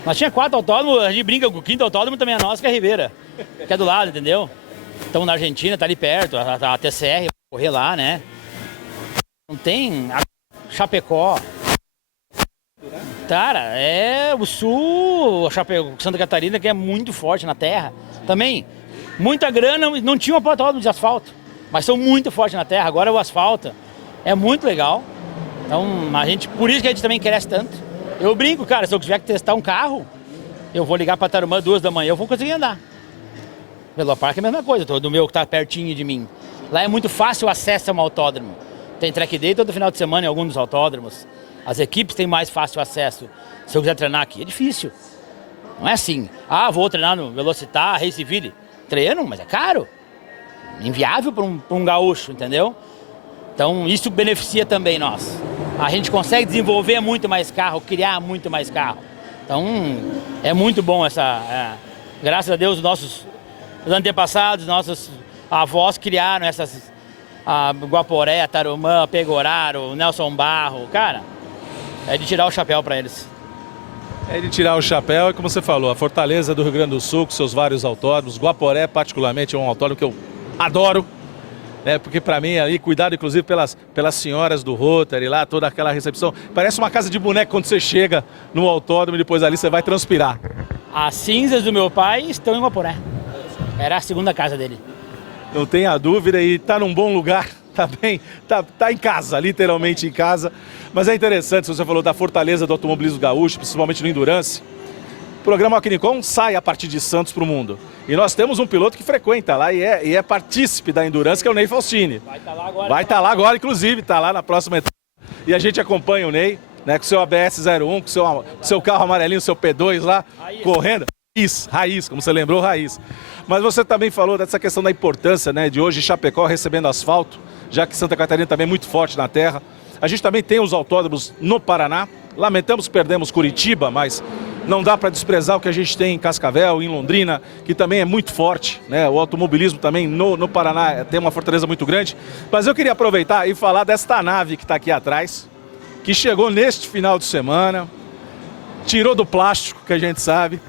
Nós tinha 4 autódromos, a gente brinca com o 5º autódromo também é nosso, que é Rivera, que é do lado, entendeu? Estamos na Argentina, tá ali perto, a TCR, correr lá, né? Não tem Chapecó. Cara, é o Sul, Santa Catarina, que é muito forte na terra. Também, muita grana, não tinha um autódromo de asfalto, mas são muito fortes na terra. Agora o asfalto é muito legal. Então, por isso que a gente também cresce tanto. Eu brinco, cara, se eu tiver que testar um carro, eu vou ligar para Tarumã 2 da manhã, eu vou conseguir andar. Vila Parque é a mesma coisa, do meu que está pertinho de mim. Lá é muito fácil o acesso a um autódromo. Tem track day todo final de semana em alguns dos autódromos. As equipes têm mais fácil acesso. Se eu quiser treinar aqui, é difícil. Não é assim, vou treinar no Velocitar, Raceville. Treino, mas é caro. Inviável para um gaúcho, entendeu? Então isso beneficia também nós. A gente consegue desenvolver muito mais carro, criar muito mais carro. Então é muito bom graças a Deus os antepassados, nossos avós criaram essas Guaporé, Tarumã, Pegoraro, Nelson Barro, cara, é de tirar o chapéu para eles. É de tirar o chapéu, e como você falou, a Fortaleza do Rio Grande do Sul, com seus vários autódromos, Guaporé particularmente é um autódromo que eu adoro, né, porque para mim ali, cuidado inclusive pelas senhoras do Rotary lá, toda aquela recepção, parece uma casa de boneco quando você chega no autódromo e depois ali você vai transpirar. As cinzas do meu pai estão em Guaporé. Era a segunda casa dele. Não tenha dúvida, e tá num bom lugar, tá bem, tá em casa, literalmente em casa. Mas é interessante, se você falou da fortaleza do automobilismo gaúcho, principalmente no Endurance, o programa Alquinicon sai a partir de Santos para o mundo. E nós temos um piloto que frequenta lá e é partícipe da Endurance, que é o Ney Faustini. Vai estar lá agora. Vai estar lá agora, inclusive, tá lá na próxima etapa. E a gente acompanha o Ney, né, com o seu ABS 01, com o seu carro amarelinho, o seu P2 lá, correndo. Raiz, como você lembrou, raiz. Mas você também falou dessa questão da importância, né, de hoje Chapecó recebendo asfalto, já que Santa Catarina também é muito forte na terra. A gente também tem os autódromos no Paraná. Lamentamos que perdemos Curitiba, mas não dá para desprezar o que a gente tem em Cascavel, em Londrina, que também é muito forte, né? O automobilismo também no Paraná tem uma fortaleza muito grande. Mas eu queria aproveitar e falar desta nave que está aqui atrás, que chegou neste final de semana, tirou do plástico, que a gente sabe.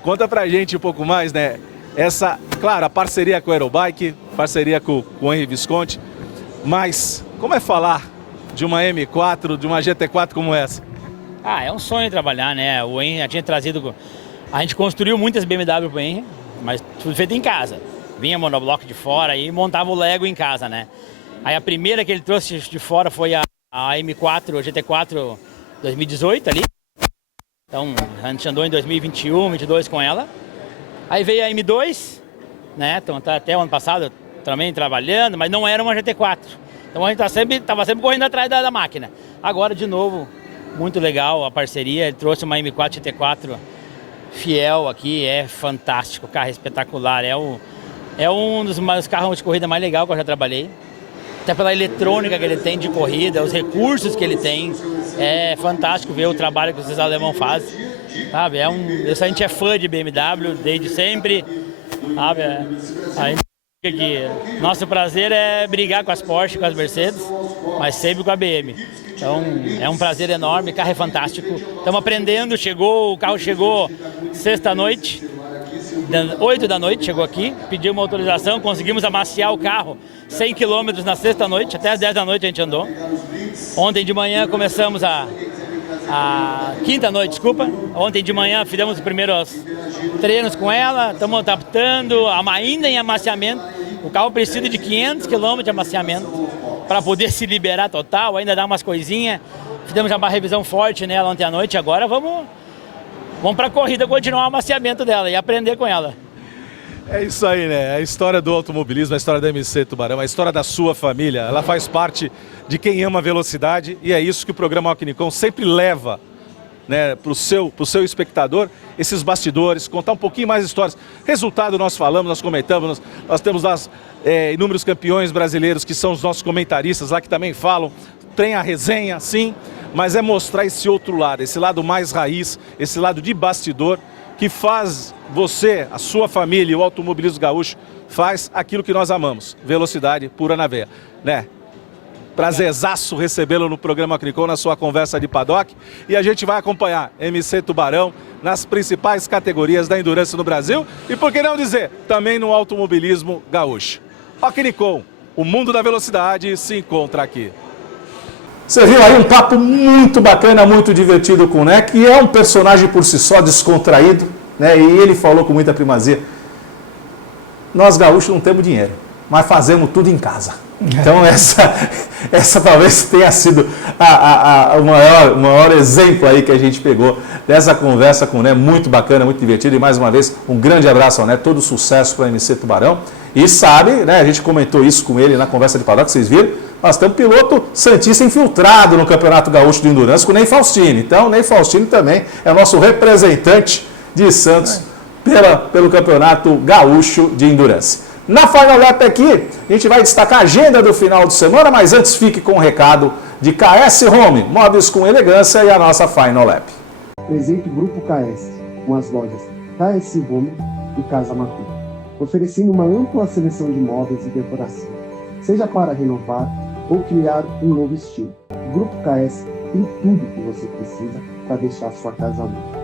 Conta pra gente um pouco mais, né? Claro, a parceria com a Aerobike, parceria com o Henry Visconti, mas como é falar de uma M4, de uma GT4 como essa? É um sonho trabalhar, né? O Henry já tinha trazido... A gente construiu muitas BMW pro Henry, mas tudo feito em casa. Vinha monobloco de fora e montava o Lego em casa, né? Aí a primeira que ele trouxe de fora foi a M4, a GT4 2018 ali. Então, a gente andou em 2021, 2022 com ela. Aí veio a M2, né? Então, até o ano passado também trabalhando, mas não era uma GT4. Então a gente estava sempre correndo atrás da máquina. Agora, de novo, muito legal a parceria. Ele trouxe uma M4 GT4 fiel aqui, é fantástico, o carro é espetacular. É um dos carros de corrida mais legais que eu já trabalhei. Até pela eletrônica que ele tem de corrida, os recursos que ele tem. É fantástico ver o trabalho que esses alemães fazem. Sabe? A gente é fã de BMW desde sempre. Sabe? A gente que nosso prazer é brigar com as Porsche, com as Mercedes, mas sempre com a BM. Então é um prazer enorme, o carro é fantástico. Estamos aprendendo, o carro chegou sexta-noite, 8 da noite chegou aqui, pediu uma autorização, conseguimos amaciar o carro 100 km na sexta-noite, até as 10 da noite a gente andou. Ontem de manhã começamos a quinta noite, desculpa. Ontem de manhã fizemos os primeiros treinos com ela, estamos adaptando, ainda em amaciamento. O carro precisa de 500 km de amaciamento para poder se liberar total, ainda dar umas coisinhas. Fizemos já uma revisão forte nela ontem à noite, agora vamos para a corrida continuar o amaciamento dela e aprender com ela. É isso aí, né? A história do automobilismo, a história da MC Tubarão, a história da sua família, ela faz parte de quem ama a velocidade e é isso que o programa Rock Nicon sempre leva, né, para o seu espectador, esses bastidores, contar um pouquinho mais histórias. Resultado nós falamos, nós comentamos, nós temos inúmeros campeões brasileiros que são os nossos comentaristas lá que também falam, tem a resenha, sim, mas é mostrar esse outro lado, esse lado mais raiz, esse lado de bastidor, que faz você, a sua família e o automobilismo gaúcho, faz aquilo que nós amamos, velocidade pura na veia, né? Prazerzaço recebê-lo no programa Cricom, na sua conversa de paddock, e a gente vai acompanhar MC Tubarão nas principais categorias da endurance no Brasil e, por que não dizer, também no automobilismo gaúcho. Rock Nicon, o mundo da velocidade se encontra aqui. Você viu aí um papo muito bacana, muito divertido com o Né, que é um personagem por si só, descontraído, né? E ele falou com muita primazia, nós gaúchos não temos dinheiro, mas fazemos tudo em casa. Então essa talvez tenha sido o maior exemplo aí que a gente pegou dessa conversa com o Né, muito bacana, muito divertido. E mais uma vez, um grande abraço ao Né, todo sucesso para o MC Tubarão. E sabe, né, a gente comentou isso com ele na conversa de paddock, vocês viram, nós temos piloto santista infiltrado no Campeonato Gaúcho de Endurance com o Ney Faustini. Então, o Ney Faustini também é o nosso representante de Santos pelo Campeonato Gaúcho de Endurance. Na Final Lap aqui, a gente vai destacar a agenda do final de semana, mas antes fique com o recado de KS Home, móveis com elegância e a nossa Final Lap. Presente Grupo KS, com as lojas KS Home e Casa Matu, oferecendo uma ampla seleção de móveis e decoração, seja para renovar ou criar um novo estilo. O Grupo KS tem tudo que você precisa para deixar sua casa limpa.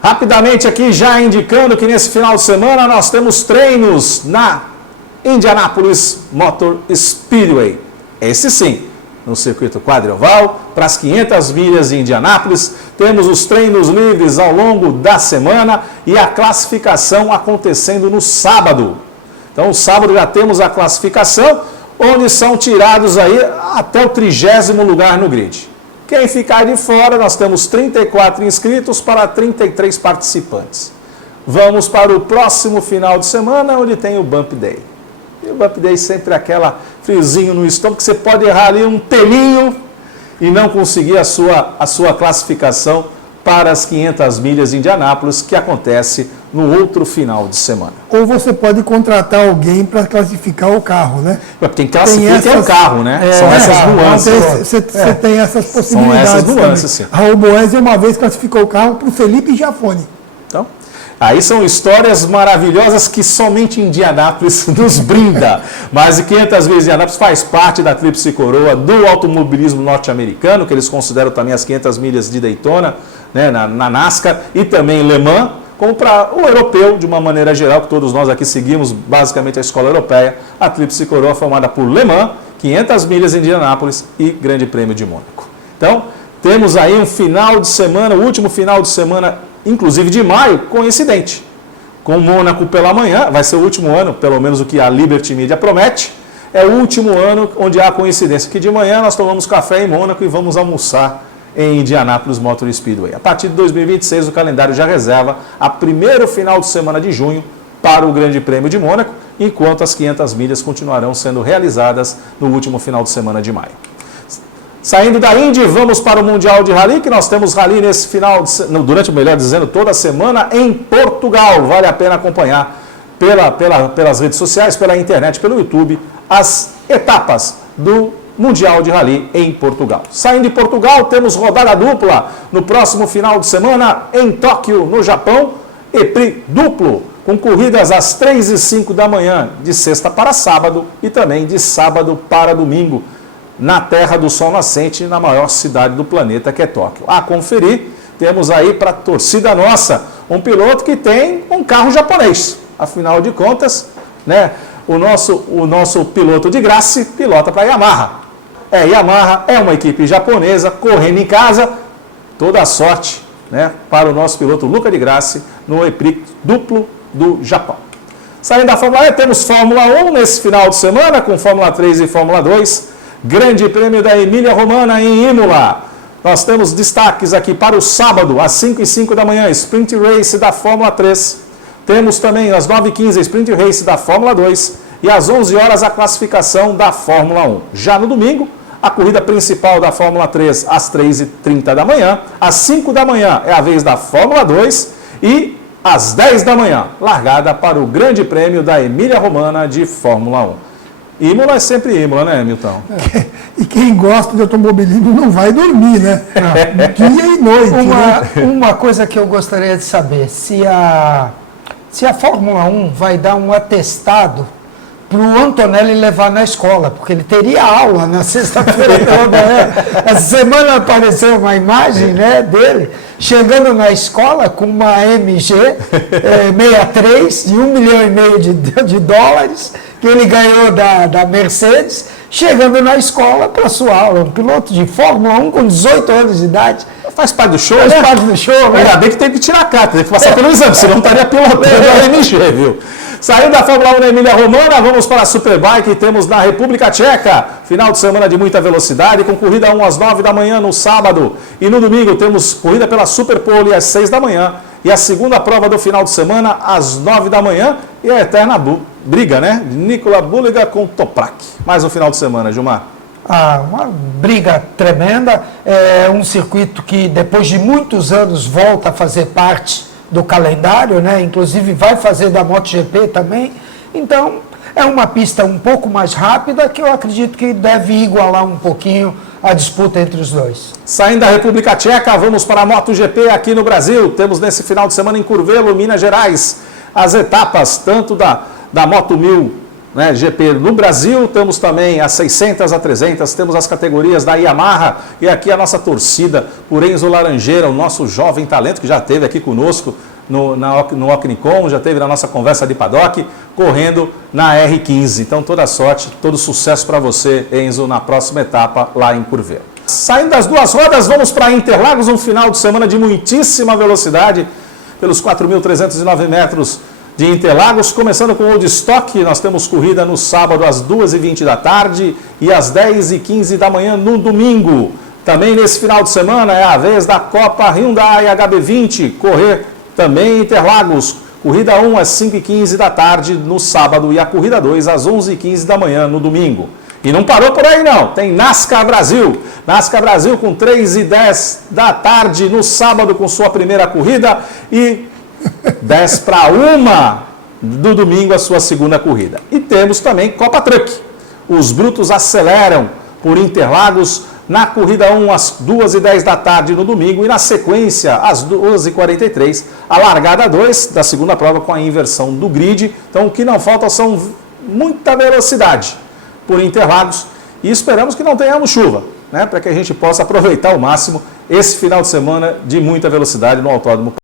Rapidamente aqui, já indicando que nesse final de semana nós temos treinos na Indianapolis Motor Speedway. Esse sim, no circuito quadrioval, para as 500 milhas de Indianápolis. Temos os treinos livres ao longo da semana e a classificação acontecendo no sábado. Então, no sábado já temos a classificação, onde são tirados aí até o 30º lugar no grid. Quem ficar de fora, nós temos 34 inscritos para 33 participantes. Vamos para o próximo final de semana, onde tem o Bump Day. E o Bump Day sempre é aquela friozinho no estômago, que você pode errar ali um pelinho e não conseguir a sua classificação para as 500 milhas de Indianápolis, que acontece no outro final de semana. Ou você pode contratar alguém para classificar o carro, né? Quem classifica é o carro, né? São essas nuances. Você tem essas possibilidades. São essas nuances, sim. Raul Boesio uma vez classificou o carro para o Felipe Giafone. Então, aí são histórias maravilhosas que somente Indianápolis nos brinda. Mais de 500 milhas de Indianápolis faz parte da Tríplice Coroa do automobilismo norte-americano, que eles consideram também as 500 milhas de Daytona, né, na NASCAR, e também Le Mans, como para o europeu, de uma maneira geral, que todos nós aqui seguimos basicamente a escola europeia. A Tríplice Coroa formada por Le Mans, 500 milhas em Indianápolis e Grande Prêmio de Mônaco. Então, temos aí um final de semana, o último final de semana, inclusive de maio, coincidente. Com Mônaco pela manhã, vai ser o último ano, pelo menos o que a Liberty Media promete, é o último ano onde há coincidência, que de manhã nós tomamos café em Mônaco e vamos almoçar em Indianapolis Motor Speedway. A partir de 2026, o calendário já reserva a primeiro final de semana de junho para o Grande Prêmio de Mônaco, enquanto as 500 milhas continuarão sendo realizadas no último final de semana de maio. Saindo da Indy, vamos para o Mundial de Rally, que nós temos rally nesse final, durante, melhor dizendo, toda a semana em Portugal. Vale a pena acompanhar pelas redes sociais, pela internet, pelo YouTube, as etapas do Mundial de Rally em Portugal. Saindo de Portugal, temos rodada dupla no próximo final de semana em Tóquio, no Japão, EPRI duplo, com corridas às 3 e 5 da manhã, de sexta para sábado e também de sábado para domingo, na terra do sol nascente, na maior cidade do planeta, que é Tóquio. A conferir, temos aí para a torcida nossa, um piloto que tem um carro japonês. Afinal de contas, né, o nosso piloto de Grassi pilota para a Yamaha. Yamaha é uma equipe japonesa correndo em casa, toda a sorte, né, para o nosso piloto Luca de Grassi no EPRIX duplo do Japão. Saindo da Fórmula E, temos Fórmula 1 nesse final de semana, com Fórmula 3 e Fórmula 2. Grande Prêmio da Emília-Romagna em Imola. Nós temos destaques aqui para o sábado, às 5h05 da manhã, Sprint Race da Fórmula 3. Temos também às 9h15 Sprint Race da Fórmula 2 e às 11 horas a classificação da Fórmula 1. Já no domingo, a corrida principal da Fórmula 3 às 3h30 da manhã. Às 5 da manhã é a vez da Fórmula 2 e às 10 da manhã, largada para o Grande Prêmio da Emília-Romagna de Fórmula 1. Imola é sempre Imola, né, Milton? E quem gosta de automobilismo não vai dormir, né? Dia e noite. Uma coisa que eu gostaria de saber, se a Fórmula 1 vai dar um atestado para o Antonelli levar na escola, porque ele teria aula na sexta-feira pela manhã. Essa semana apareceu uma imagem, né, dele chegando na escola com uma MG 63 de $1,5 milhão de dólares, que ele ganhou da Mercedes, chegando na escola para sua aula. Um piloto de Fórmula 1 com 18 anos de idade. Faz parte do show, Faz né? parte do show, né? Ainda bem que tem que tirar a carta, tem que passar pelo exame, senão não estaria pilotando a MG, viu? Saindo da Fórmula 1 na Emília-Romagna, vamos para a Superbike, temos na República Tcheca, final de semana de muita velocidade, com corrida 1 às 9 da manhã no sábado, e no domingo temos corrida pela Superpole às 6 da manhã, e a segunda prova do final de semana às 9 da manhã, e a eterna briga, né? Nicola Bulliga com Toprak. Mais um final de semana, Gilmar. Uma briga tremenda, é um circuito que depois de muitos anos volta a fazer parte do calendário, né? Inclusive vai fazer da MotoGP também. Então é uma pista um pouco mais rápida que eu acredito que deve igualar um pouquinho a disputa entre os dois. Saindo da República Tcheca, vamos para a MotoGP aqui no Brasil. Temos nesse final de semana em Curvelo, Minas Gerais, as etapas tanto da Moto 1000, né, GP no Brasil, temos também as 600, a 300, temos as categorias da Yamaha e aqui a nossa torcida por Enzo Laranjeira, o nosso jovem talento que já esteve aqui conosco no Ocnicon, já esteve na nossa conversa de paddock, correndo na R15. Então toda sorte, todo sucesso para você, Enzo, na próxima etapa lá em Curvelo. Saindo das duas rodas, vamos para Interlagos, um final de semana de muitíssima velocidade, pelos 4.309 metros de Interlagos, começando com o Woodstock. Nós temos corrida no sábado às 2h20 da tarde e às 10h15 da manhã no domingo. Também nesse final de semana é a vez da Copa Hyundai HB20, correr também em Interlagos. Corrida 1 às 5h15 da tarde no sábado e a corrida 2 às 11h15 da manhã no domingo. E não parou por aí não, tem NASCAR Brasil. NASCAR Brasil com 3h10 da tarde no sábado com sua primeira corrida e 10 para 1 do domingo a sua segunda corrida. E temos também Copa Truck. Os brutos aceleram por Interlagos na corrida 1 às 2h10 da tarde no domingo e na sequência às 12h43 a largada 2 da segunda prova com a inversão do grid. Então o que não falta são muita velocidade por Interlagos e esperamos que não tenhamos chuva, né, para que a gente possa aproveitar ao máximo esse final de semana de muita velocidade no Autódromo.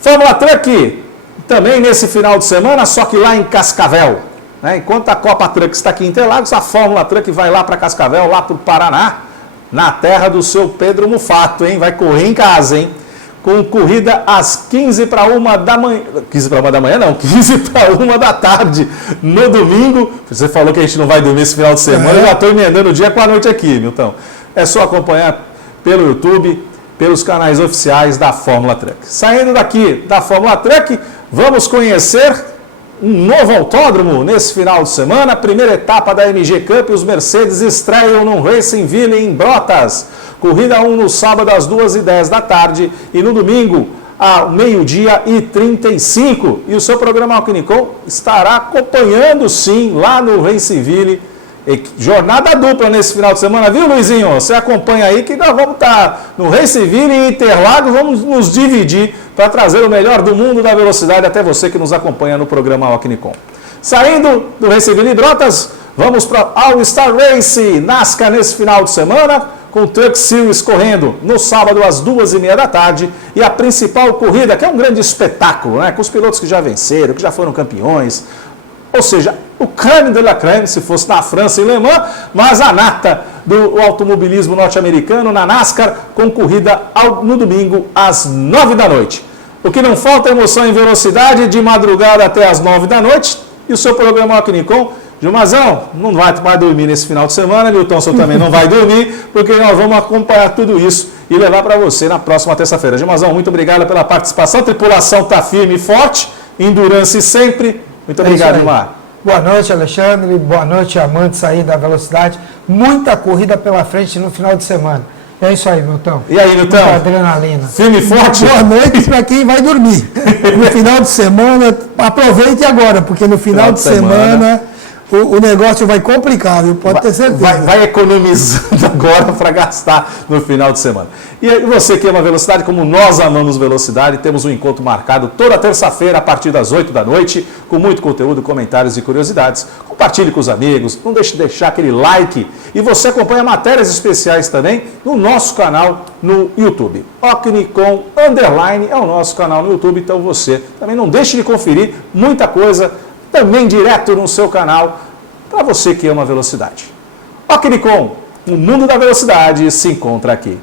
Fórmula Truck, também nesse final de semana, só que lá em Cascavel. Né? Enquanto a Copa Truck está aqui em Interlagos, a Fórmula Truck vai lá para Cascavel, lá para o Paraná, na terra do seu Pedro Mufato, hein? Vai correr em casa, hein? Com corrida às 15 para 1 da manhã. 15 para 1 da manhã, não, 15 para 1 da tarde no domingo. Você falou que a gente não vai dormir esse final de semana, eu já estou emendando o dia com a noite aqui, Milton. É só acompanhar pelo YouTube, pelos canais oficiais da Fórmula Truck. Saindo daqui da Fórmula Truck, vamos conhecer um novo autódromo nesse final de semana. A primeira etapa da MG Cup, os Mercedes estreiam no Racingville em Brotas. Corrida 1 no sábado às 2h10 da tarde e no domingo ao 12h35. E o seu programa Alquinicon estará acompanhando sim lá no Racingville. Jornada dupla nesse final de semana, viu, Luizinho? Você acompanha aí que nós vamos estar no Racingville e Interlagos, vamos nos dividir para trazer o melhor do mundo da velocidade até você que nos acompanha no programa Ocnicon. Saindo do Racingville e Brotas, vamos para All Star Race, NASCAR nesse final de semana, com o Truck Series correndo no sábado às 2h30 da tarde e a principal corrida, que é um grande espetáculo, né? Com os pilotos que já venceram, que já foram campeões, ou seja, o crème de la crème, se fosse na França, em Le Mans, mas a nata do automobilismo norte-americano na NASCAR, com corrida no domingo às 9 da noite. O que não falta é emoção em velocidade, de madrugada até às 9 da noite, e o seu programa Rock Nicon. Gilmazão, não vai dormir nesse final de semana, Milton também não vai dormir, porque nós vamos acompanhar tudo isso e levar para você na próxima terça-feira. Gilmazão, muito obrigado pela participação, a tripulação está firme e forte, endurance sempre. Muito obrigado, Gilmar. Boa noite, Alexandre. Boa noite, amantes aí da velocidade. Muita corrida pela frente no final de semana. É isso aí, Milton. E aí, Milton? Muita adrenalina. Firme e forte? Boa noite para quem vai dormir. No final de semana, aproveite agora, porque no final de semana o negócio vai complicar, viu? Pode ter certeza. Vai economizando agora para gastar no final de semana. E você que ama velocidade, como nós amamos velocidade, temos um encontro marcado toda terça-feira a partir das 8 da noite, com muito conteúdo, comentários e curiosidades. Compartilhe com os amigos, não deixe de deixar aquele like. E você acompanha matérias especiais também no nosso canal no YouTube. Ocnicom Underline é o nosso canal no YouTube, então você também não deixe de conferir muita coisa também direto no seu canal, para você que ama velocidade. Ocnicom, o mundo da velocidade se encontra aqui.